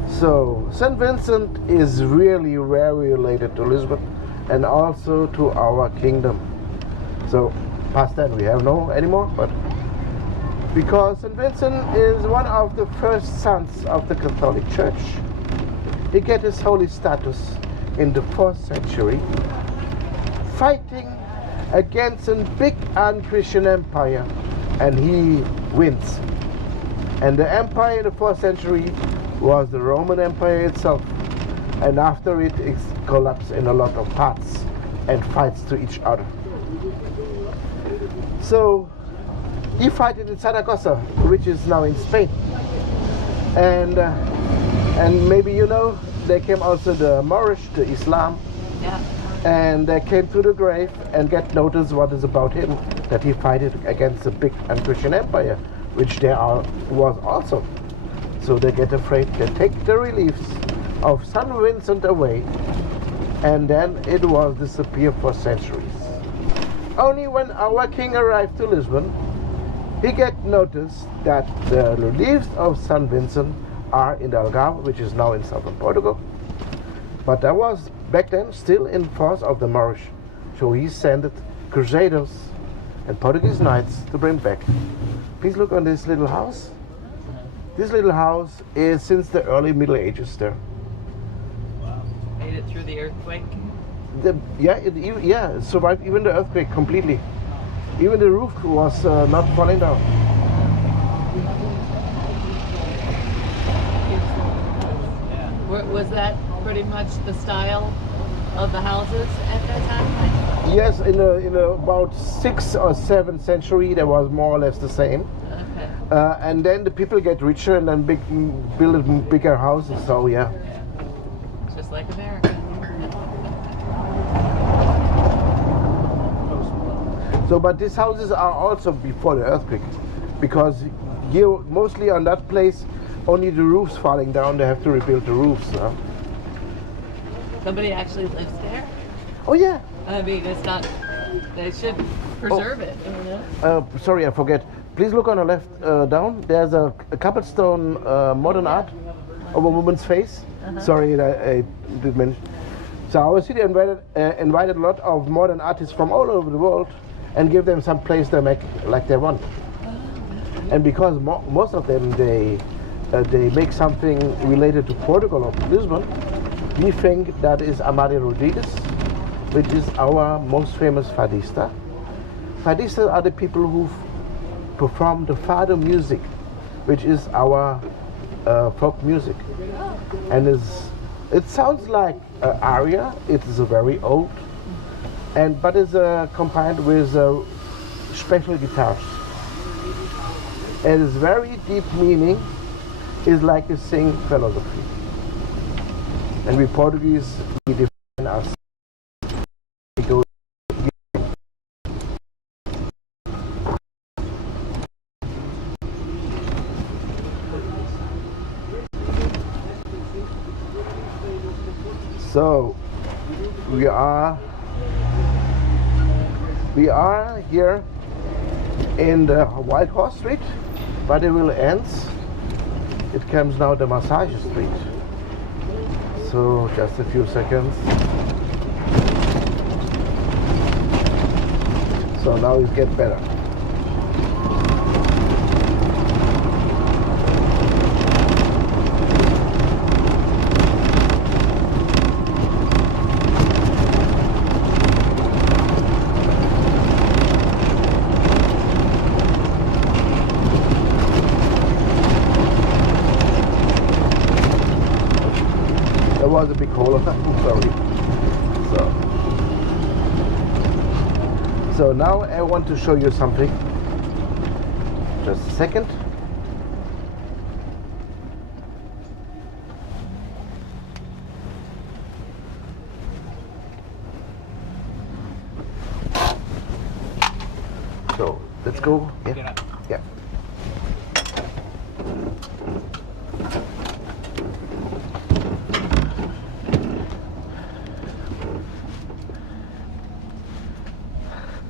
So St. Vincent is really very related to Lisbon and also to our kingdom. So past that we have no anymore, but because St. Vincent is one of the first sons of the Catholic Church. He get his holy status in the 4th century, fighting against a big un-Christian empire, and he wins. And the empire in the 4th century was the Roman Empire itself, and after it collapsed in a lot of parts and fights to each other. So he fought in Saragossa, which is now in Spain, and maybe you know there came also the Moorish, the Islam. Yeah. And they came to the grave and get notice what is about him, that he fought against a big un-Christian empire, which there was also. So they get afraid, they take the reliefs of St. Vincent away, and then it was disappeared for centuries. Only when our king arrived to Lisbon, he get notice that the reliefs of St. Vincent are in the Algarve, which is now in southern Portugal. But that was back then still in force of the Moorish. So he sent crusaders and Portuguese knights to bring back. Please look on this little house. This little house is since the early Middle Ages there. Wow. Made it through the earthquake? It survived even the earthquake completely. Even the roof was not falling down. Was that pretty much the style of the houses at that time? Yes, in about 6th or 7th century, there was more or less the same. Okay. And then the people get richer and then build bigger houses. So yeah. Just like America. So, but these houses are also before the earthquake, because here mostly on that place, only the roofs falling down. They have to rebuild the roofs. Somebody actually lives there? Oh yeah. I mean, it's not. They should preserve it. You know? Sorry, I forget. Please look on the left down. There's a cobblestone modern art of a woman's face. Sorry, I did mention. So our city invited a lot of modern artists from all over the world and give them some place they make like they want. And because most of them they make something related to Portugal or Lisbon, we think that is Amália Rodrigues, which is our most famous fadista. Fadistas are the people who perform the fado music, which is our folk music. And it sounds like an aria. It is very old, but it's combined with special guitars. And its very deep meaning is like a sing philosophy. And we Portuguese, we define us. So we are here in the White Horse Street, but it will end. It comes now the Massage Street. So just a few seconds. So now it gets better. There was a big hole. Sorry. So now I want to show you something. Just a second. So let's go. Yeah. Yeah.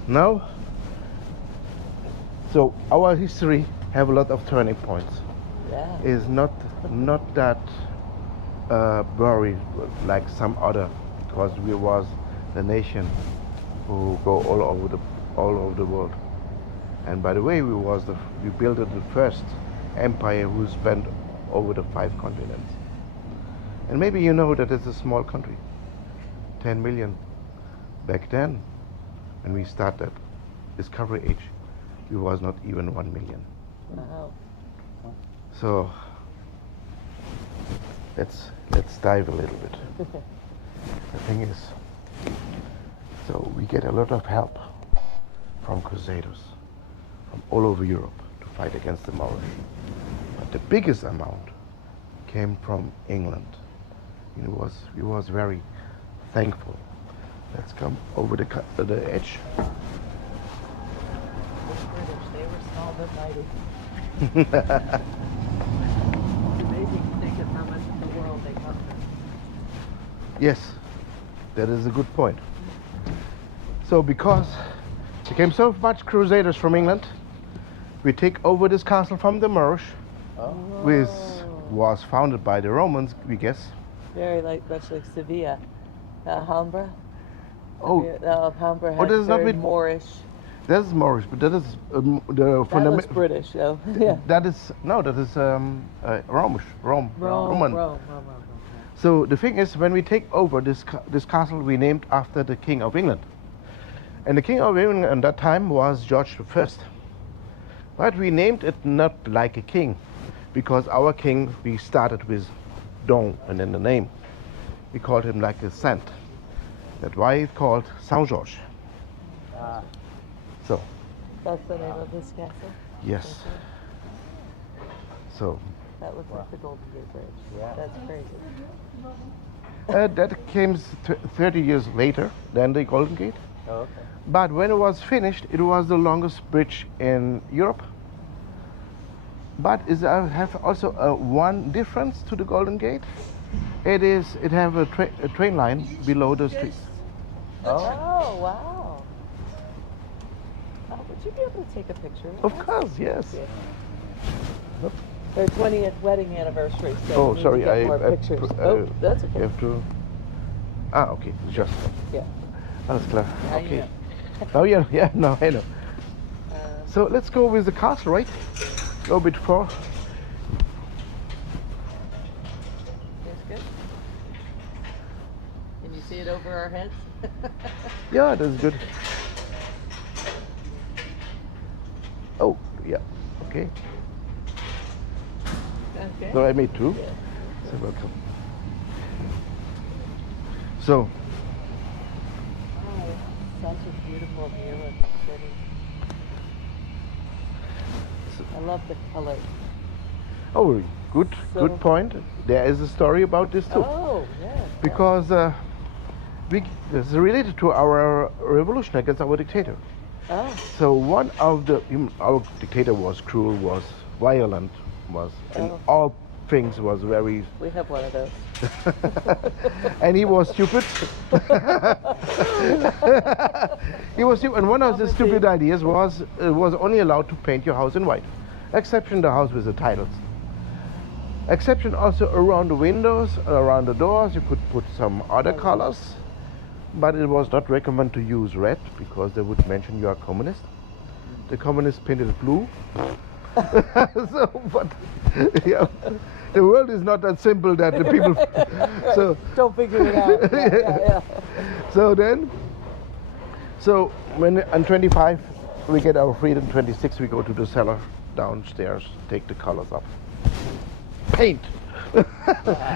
Now, so our history have a lot of turning points. Yeah. Is not that buried like some other, because we was the nation who go all over the world. And by the way, we built the first empire who spanned over the 5 continents. And maybe you know that it's a small country, 10 million. Back then, when we started discovery age, we was not even 1 million. Wow. So let's dive a little bit. The thing is, so we get a lot of help from crusaders from all over Europe to fight against the Moorish. But the biggest amount came from England. We was very thankful. Let's come over the edge. The British, they were small but mighty. Amazing to think of how much of the world they conquered. Yes, that is a good point. So because there came so much crusaders from England, we take over this castle from the Moorish, which was founded by the Romans, we guess. Very much like Sevilla. Alhambra. Oh, Alhambra has that is not very with Moorish. That is Moorish, but that is the That was British, though. Yeah. That is Romish, Roman. Rome. So the thing is, when we take over this castle, we named after the King of England, and the King of England at that time was George I. But we named it not like a king, because our king, we started with Don and then the name. We called him like a saint. That's why it's called Saint George. So. That's the name of this castle? Yes. So. That looks like the Golden Gate Bridge. Yeah. That's crazy. That came 30 years later than the Golden Gate. Oh, okay. But when it was finished, it was the longest bridge in Europe. But it have also one difference to the Golden Gate. It have a train line below the streets. Oh, wow. That was Would you be able to take a picture? Of course, yes. Yeah. Nope. Their 20th wedding anniversary. So Oh, we need sorry, to get more pictures. Oh, that's You okay. have to. Ah, okay, just. Yeah. Alles klar. Now you Okay. know. Now yeah, no, I know. Uh, So let's go with the castle, right? Go a bit far. That's good. Can you see it over our heads? Yeah, that's good. Oh, yeah. Okay. Okay. So I made two. Yeah. So welcome. So Oh, such a beautiful view of the city. I love the colors. oh, good So- good point. There is a story about this too. Oh, yeah. Because this is related to our revolution against our dictator. Oh, So one of our dictator was cruel, was violent, was in Oh. all things was very, we have one of those. and he was stupid. He was stupid, and one of the stupid ideas was only allowed to paint your house in white, exception the house with the tiles. Exception also around the windows, around the doors, you could put some other colors, but it was not recommended to use red because they would mention you are communist. The communists painted it blue. So, but yeah, the world is not that simple that the people. So, Don't figure it out. Yeah. so when on 25 we get our freedom, 26 we go to the cellar downstairs, take the colors up, paint,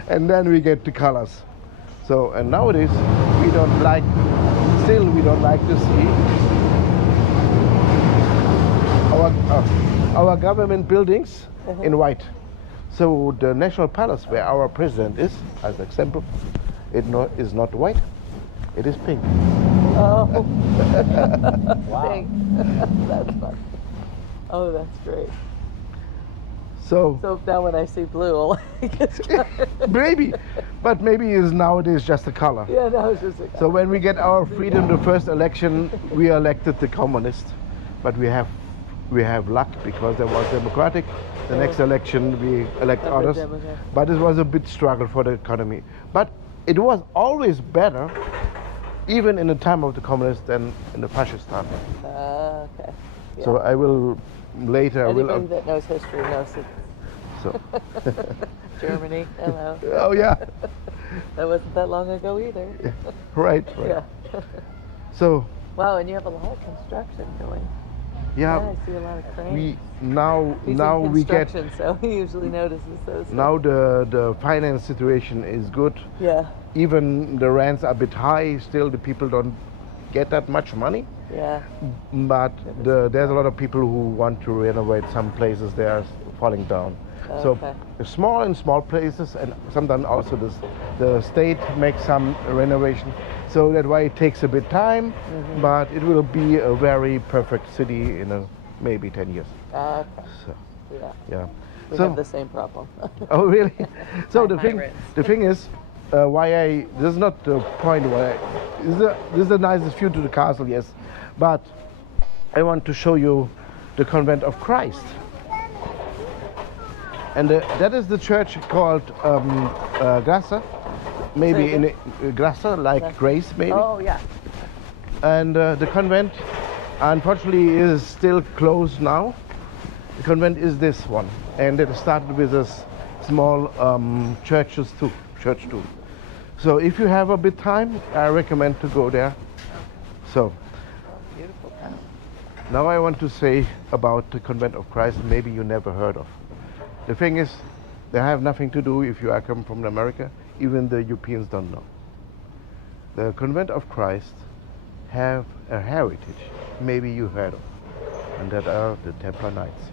and then we get the colors. So, and nowadays we don't like to see our government buildings in white. So the National Palace, where our president is, as an example, is not white, it is pink. Oh, Wow. thanks. That's fun. Oh, that's great. So So now when I see blue, I'll like it's maybe, but maybe is nowadays just a color. yeah, that was just a So when we get our freedom, the first election, we elected the communist, but we have luck because there was democratic. The next election we elect Other others, Democrat. but it was a bit struggle for the economy. But it was always better, even in the time of the communists than in the fascist time. Okay. Yeah. So I will later. I Anybody will. that knows history knows it. So. Germany, hello. Oh yeah. That wasn't that long ago either. Right. Yeah. So Wow, and you have a lot of construction going. yeah, I see a lot of cranes. we now He's now in we get construction, so he usually notices those. now the finance situation is good. Yeah, Even the rents are a bit high. Still, the people don't get that much money. yeah. But there's a lot of people who want to renovate some places. They are falling down. So Okay. small places, and sometimes also the state makes some renovation. So that's why it takes a bit time, but it will be a very perfect city in maybe 10 years. Okay. So Yeah. yeah. We So have the same problem. oh really? So High rents. the thing is, this is not the point why this is the nicest view to the castle, yes, but I want to show you the convent of Christ. And that is the church called Graça, maybe Say in again? Graça, like Graça. grace, maybe. Oh yeah. And the convent, unfortunately, is still closed now. The convent is this one, and it started with a small church too. So if you have a bit time, I recommend to go there. So Beautiful town. now I want to say about the convent of Christ. Maybe you never heard of. The thing is, they have nothing to do if you are come from America. Even the Europeans don't know. The convent of Christ have a heritage. Maybe you heard of, and that are the Templar Knights.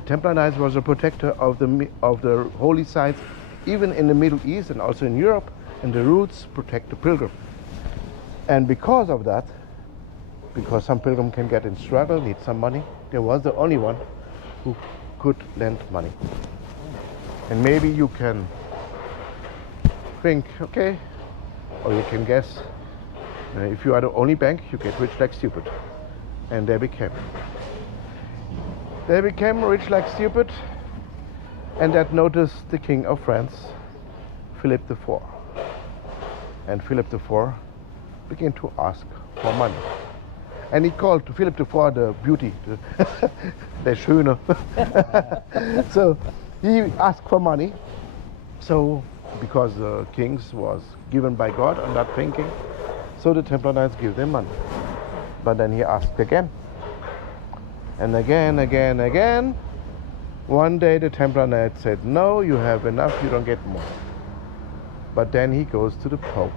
The Templar Knights was a protector of the holy sites, even in the Middle East and also in Europe. And the roots protect the pilgrim. And because of that, because some pilgrim can get in struggle, need some money, there was the only one who could lend money. And maybe you can think, okay, or you can guess, if you are the only bank, you get rich like stupid. and they became. They became rich like stupid, and that noticed the King of France, Philip IV. And Philip IV began to ask for money. And he called to Philip IV the beauty, the Schöne. So he asked for money. So because the kings was given by God and not thinking, so the Templar Knights give them money. But then he asked again. And again. One day the Templar Knights said, no, you have enough, you don't get more. But then he goes to the Pope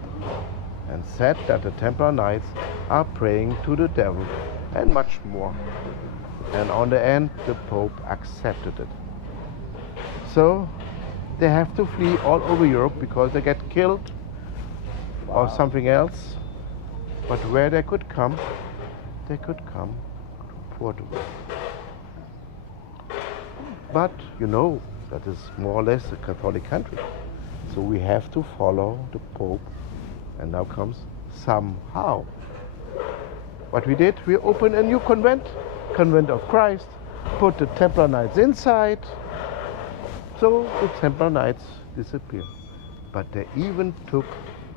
and said that the Templar Knights are praying to the devil and much more. And on the end, the Pope accepted it. So they have to flee all over Europe because they get killed or something else. But where they could come to Portugal. But you know, that is more or less a Catholic country. So we have to follow the Pope. And now comes somehow. What we did, we opened a new convent of Christ, put the Templar Knights inside. So the Templar Knights disappeared. But they even took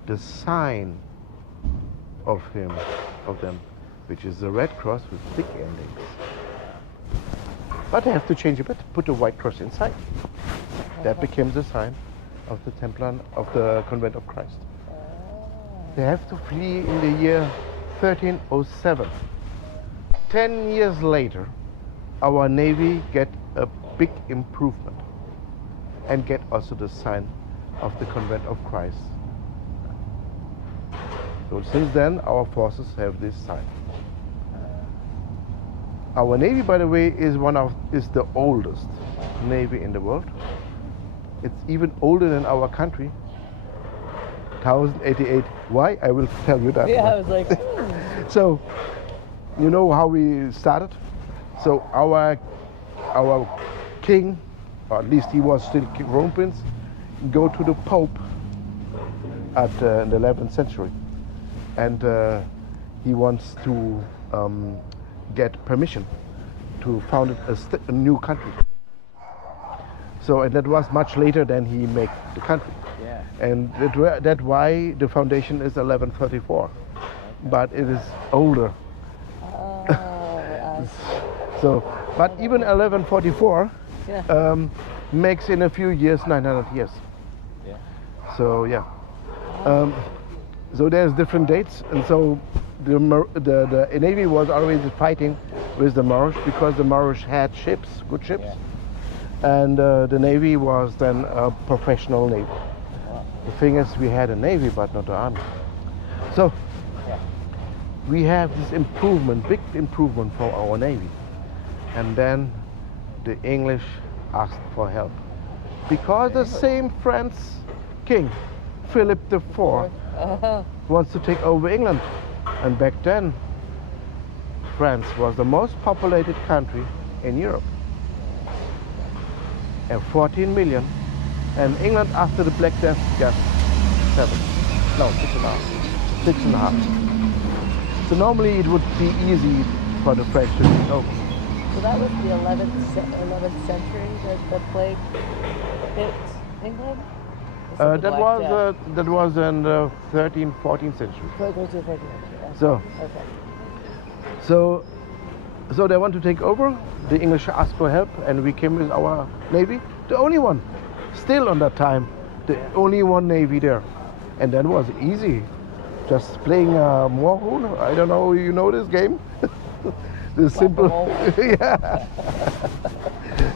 the sign of them, which is the red cross with thick endings. But they have to change a bit, put a white cross inside. That became the sign of the convent of Christ. They have to flee in the year 1307. 10 years later, our navy get a big improvement and get also the sign of the convent of Christ. So since then, our forces have this sign. Our navy, by the way, is the oldest navy in the world. It's even older than our country. 1088. Why? I will tell you that. Yeah, I was like, So, you know how we started? So our king, or at least he was still Rome Prince, go to the Pope in the 11th century, and he wants to get permission to found a new country. So, and that was much later than he made the country. Yeah. And that's why the foundation is 1134, but it is older. So, but even 1144 makes in a few years 900 years. Yeah. So yeah. So there's different dates, and so the navy was always fighting with the Moorish because the Moorish had ships, good ships. Yeah. And the navy was then a professional navy. Wow. The thing is, we had a navy, but not an army. So we have this improvement, big improvement for our navy. And then the English asked for help. Because the same French king, Philip IV, wants to take over England. And back then, France was the most populated country in Europe. And 14 million. And England, after the Black Death, got 6.5. So normally it would be easy for the French to take over. so that was the 11th century that the plague hit England? That was in the 13th, 14th century. So, so they want to take over. The English asked for help, and we came with our navy, the only one, still on that time, the only one navy there, and that was easy. Just playing Moorhuhn. I don't know, you know this game? The simple, yeah.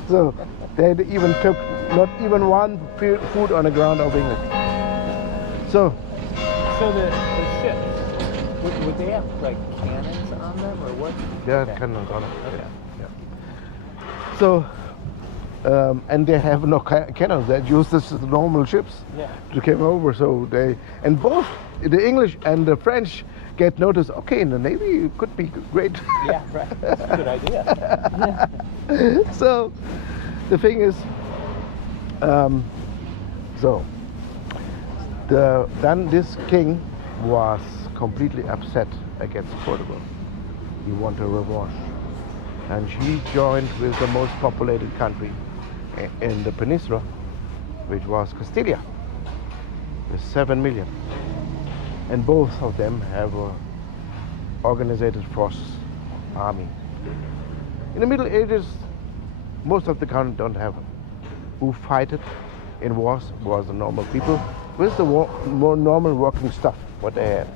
So they even took not even one foot on the ground of England. So the ships, would they have like cannons on them or what? yeah, Okay. cannons on it. Okay. Yeah. So and they have no cannons. They use this normal ships to come over. So and both the English and the French get notice. Okay, in the navy could be great. Yeah, right. That's a good idea. So the thing is, then this king was completely upset against Portugal He wanted revanche. And he joined with the most populated country in the peninsula, which was Castilla, with 7 million. And both of them have a organized force army. In the Middle Ages, most of the countries don't have it. Who fight it in wars was the normal people with the more normal working stuff, what they had.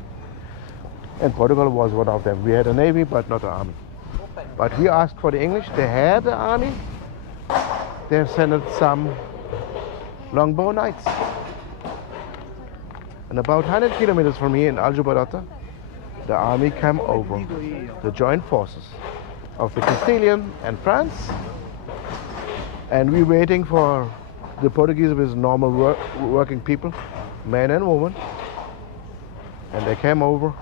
And Portugal was one of them. We had a navy, but not an army. But we asked for the English. They had an army. They sent some longbow knights. And about 100 kilometers from here in Aljubarrota, the army came over, the joint forces of the Castilian and France. And we waiting for the Portuguese with normal working people, men and women. And they came over,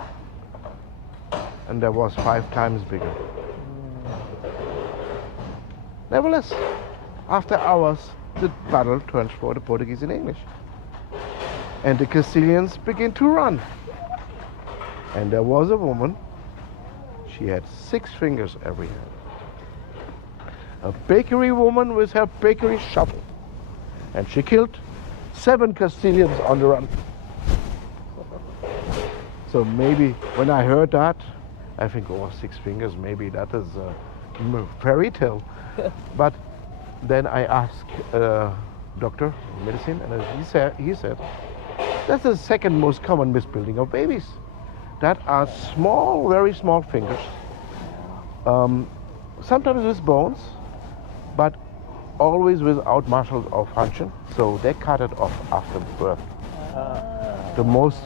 and there was 5 times bigger. Nevertheless, after hours, the battle turned for the Portuguese in English. And the Castilians began to run. And there was a woman, she had 6 fingers every hand. A bakery woman with her bakery shovel. And she killed 7 Castilians on the run. So maybe when I heard that, I think, oh, 6 fingers, maybe that is a fairy tale. But then I asked a doctor of medicine, and he said, that's the second most common misbuilding of babies. That are small, very small fingers, sometimes with bones, but always without muscles or function, so they cut it off after birth. The most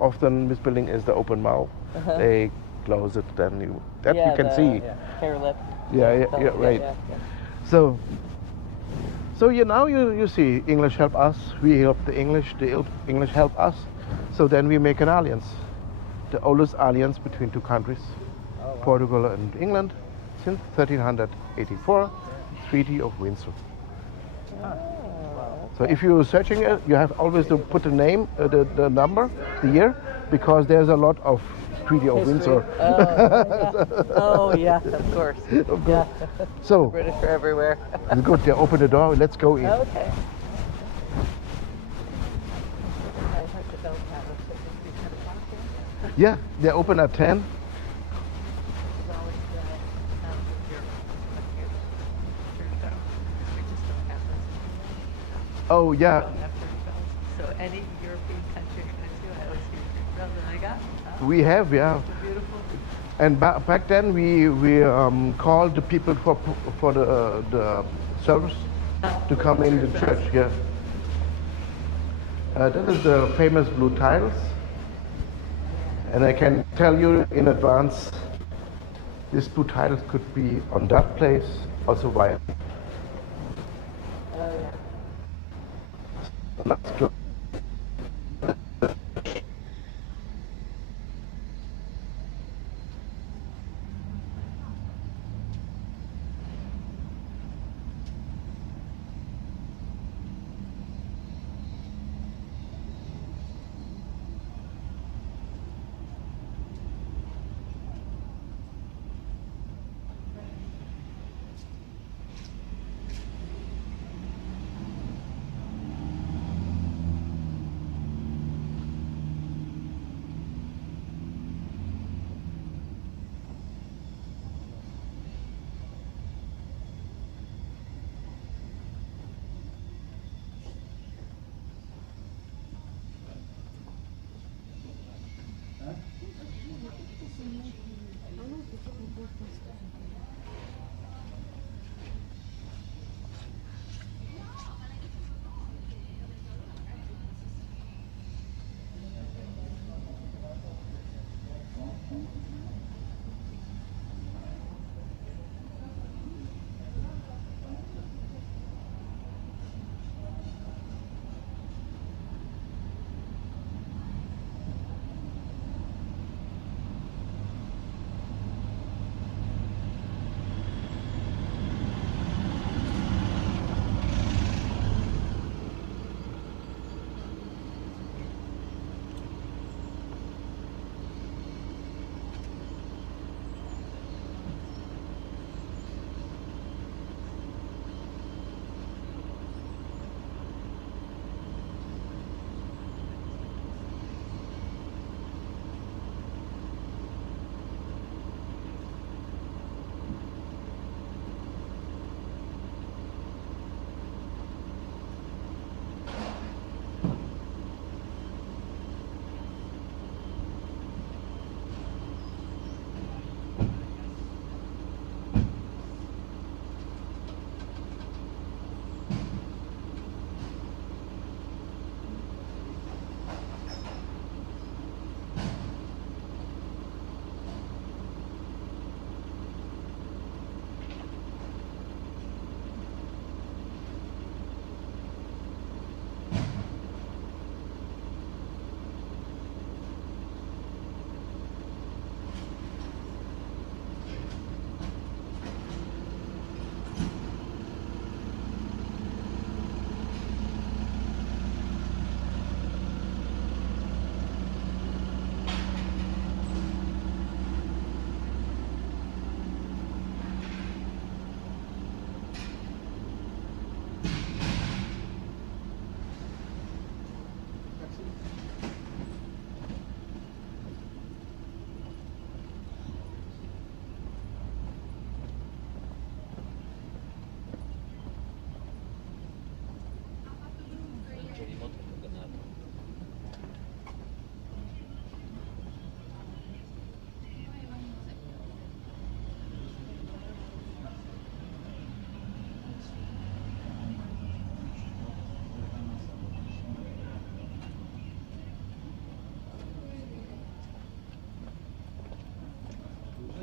often misbuilding is the open mouth. They close it, then you can see. Hair lip. Yeah, right. So now you see, English help us, we help the English help us. So then we make an alliance, the oldest alliance between 2 countries, Portugal and England, since 1384, Treaty of Windsor. So if you're searching it, you have always to put the name, the number, the year, because there's a lot of Treaty of Windsor. Oh yeah, of course. Yeah. So British are everywhere. good. They open the door. Let's go in. Okay. Yeah, they open at 10. Oh yeah. So any European country I go to, I always hear bells, and I got. We have, yeah. Beautiful. And back then we called the people for the service to come in the church. Yeah. That is the famous blue tiles, and I can tell you in advance, this blue tiles could be on that place, also white. Let's go.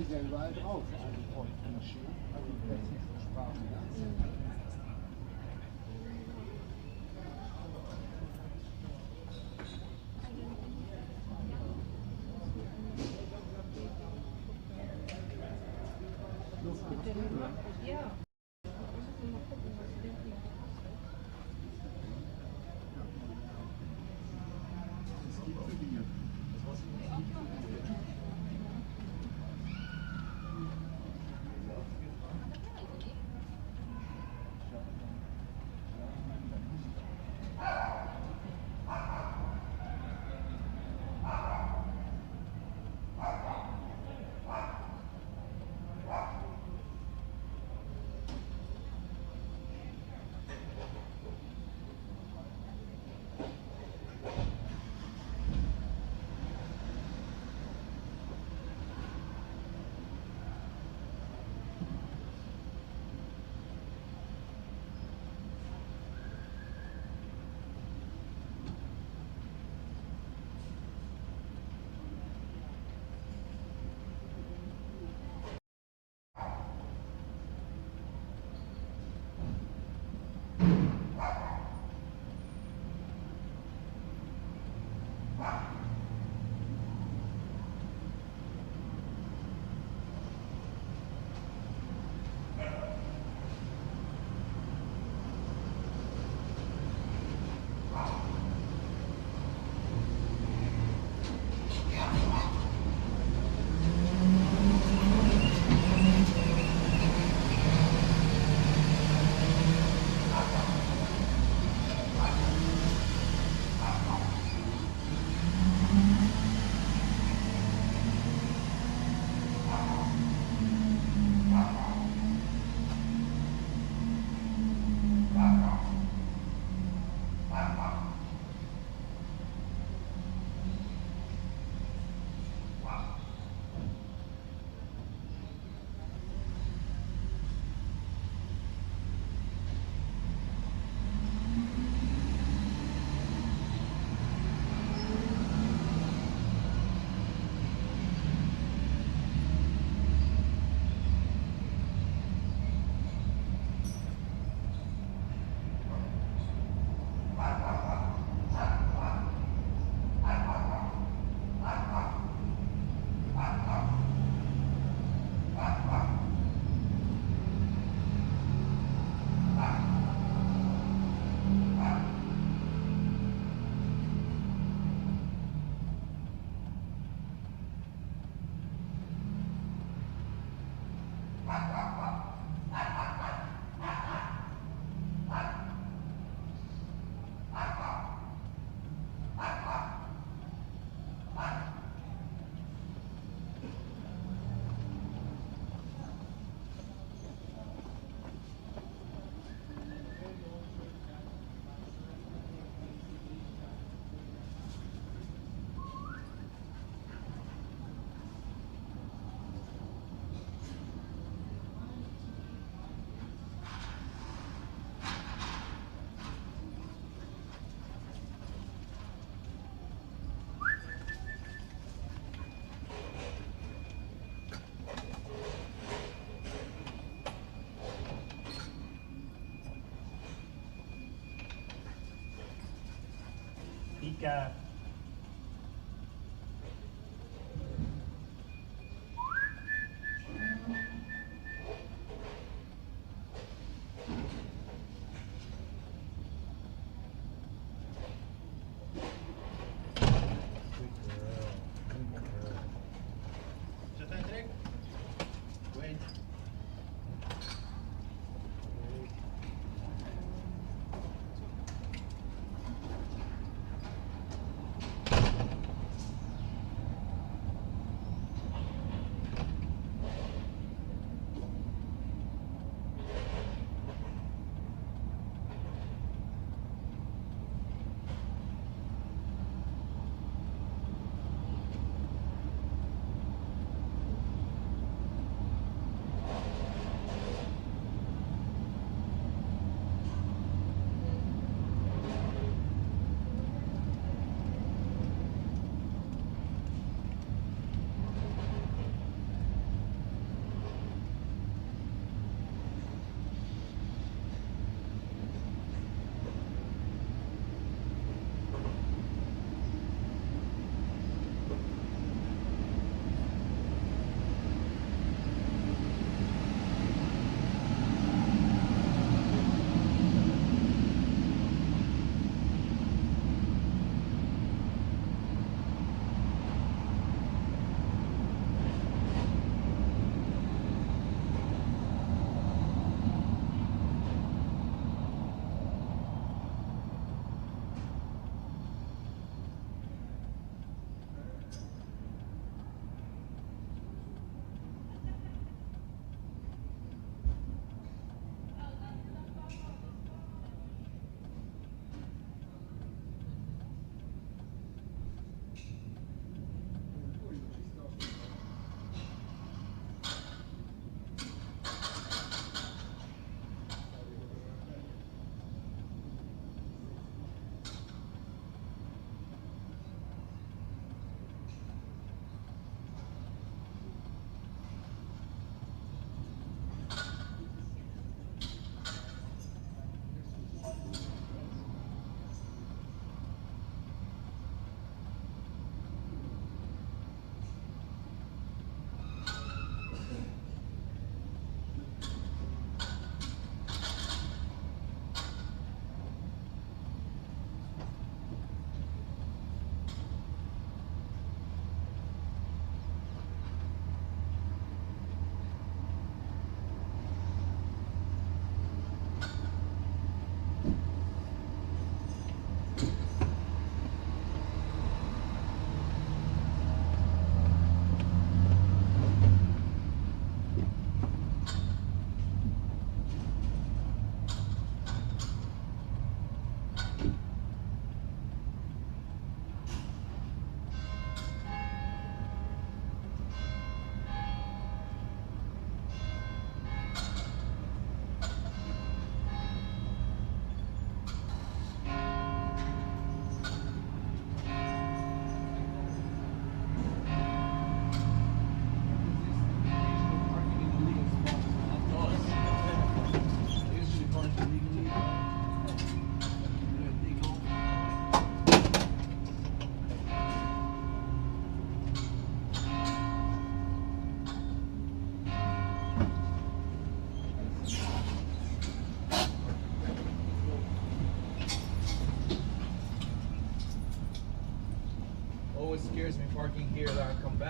sehr überall drauf. Also von der Schere, also Sprachen, ja. Ja. Pika.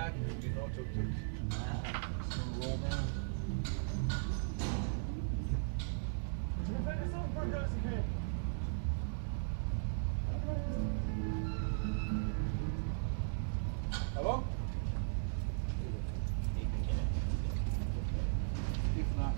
back, there will be no tuk-tuk. Just gonna roll down. Hello? If not,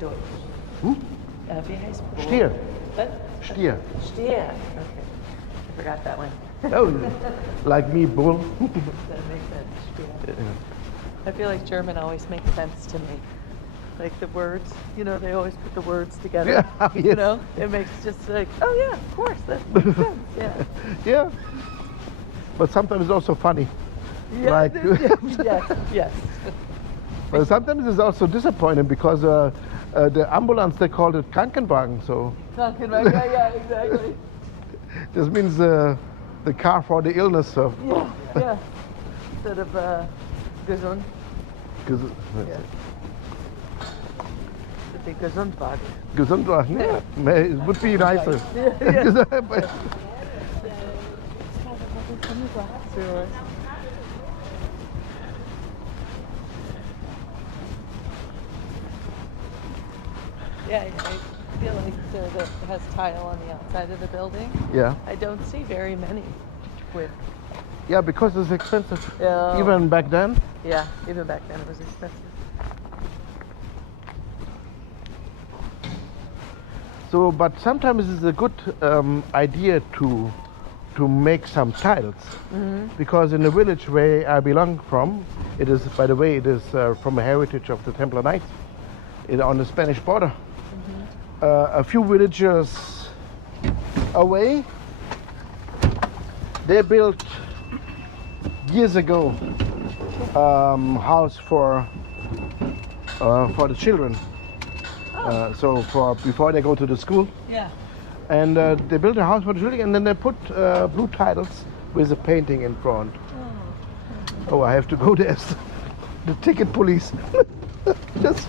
Deutsch. Wie heißt Bull? Stier. What? Stier. Stier. Okay. I forgot that one. Oh, like me, bull. That makes sense. Stier. I feel like German always makes sense to me. Like the words, you know, they always put the words together. Yeah, You yes. know, it makes just like, oh yeah, of course, that makes sense. Yeah. Yeah. But sometimes it's also funny. Yeah, Like- yes, yes. But sometimes it's also disappointing because the ambulance, they called it Krankenwagen. So Krankenwagen, yeah, exactly. this means the car for the illness. So Yeah, yeah. Instead of gesund, 'cause yeah. The Gesundwagen. Gesundwagen, yeah. It would be nicer. But- Yeah, I feel like that has tile on the outside of the building. yeah, I don't see very many with, yeah, because it's expensive. Yeah. Even back then. yeah, even back then it was expensive. So, but sometimes it's a good idea to make some tiles, because in the village where I belong from, it is, by the way, it is from a heritage of the Templar Knights, on the Spanish border. A few villages away, they built years ago house for the children. So for before they go to the school, Yeah. and they built a house for the children, and then they put blue tiles with a painting in front. Oh, I have to go there. The ticket police. Just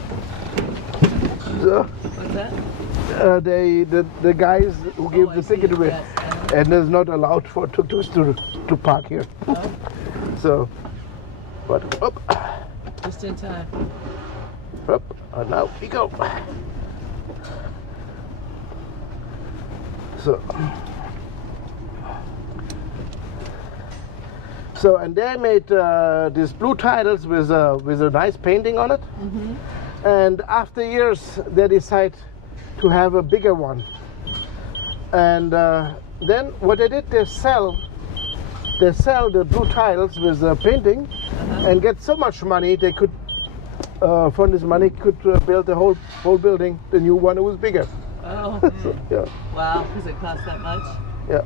What's that? the guys who give I the see, ticket away, yes, and it's not allowed for tuk-tuks to park here. Oh, So, but up, just in time. up, and now we go. So, and they made these blue tiles with a nice painting on it. And after years, they decide to have a bigger one. And then what they did, they sell the blue tiles with the painting, and get so much money they could, from this money, could build the whole building, the new one. It was bigger. Oh, So, yeah, wow, because it cost that much? yeah.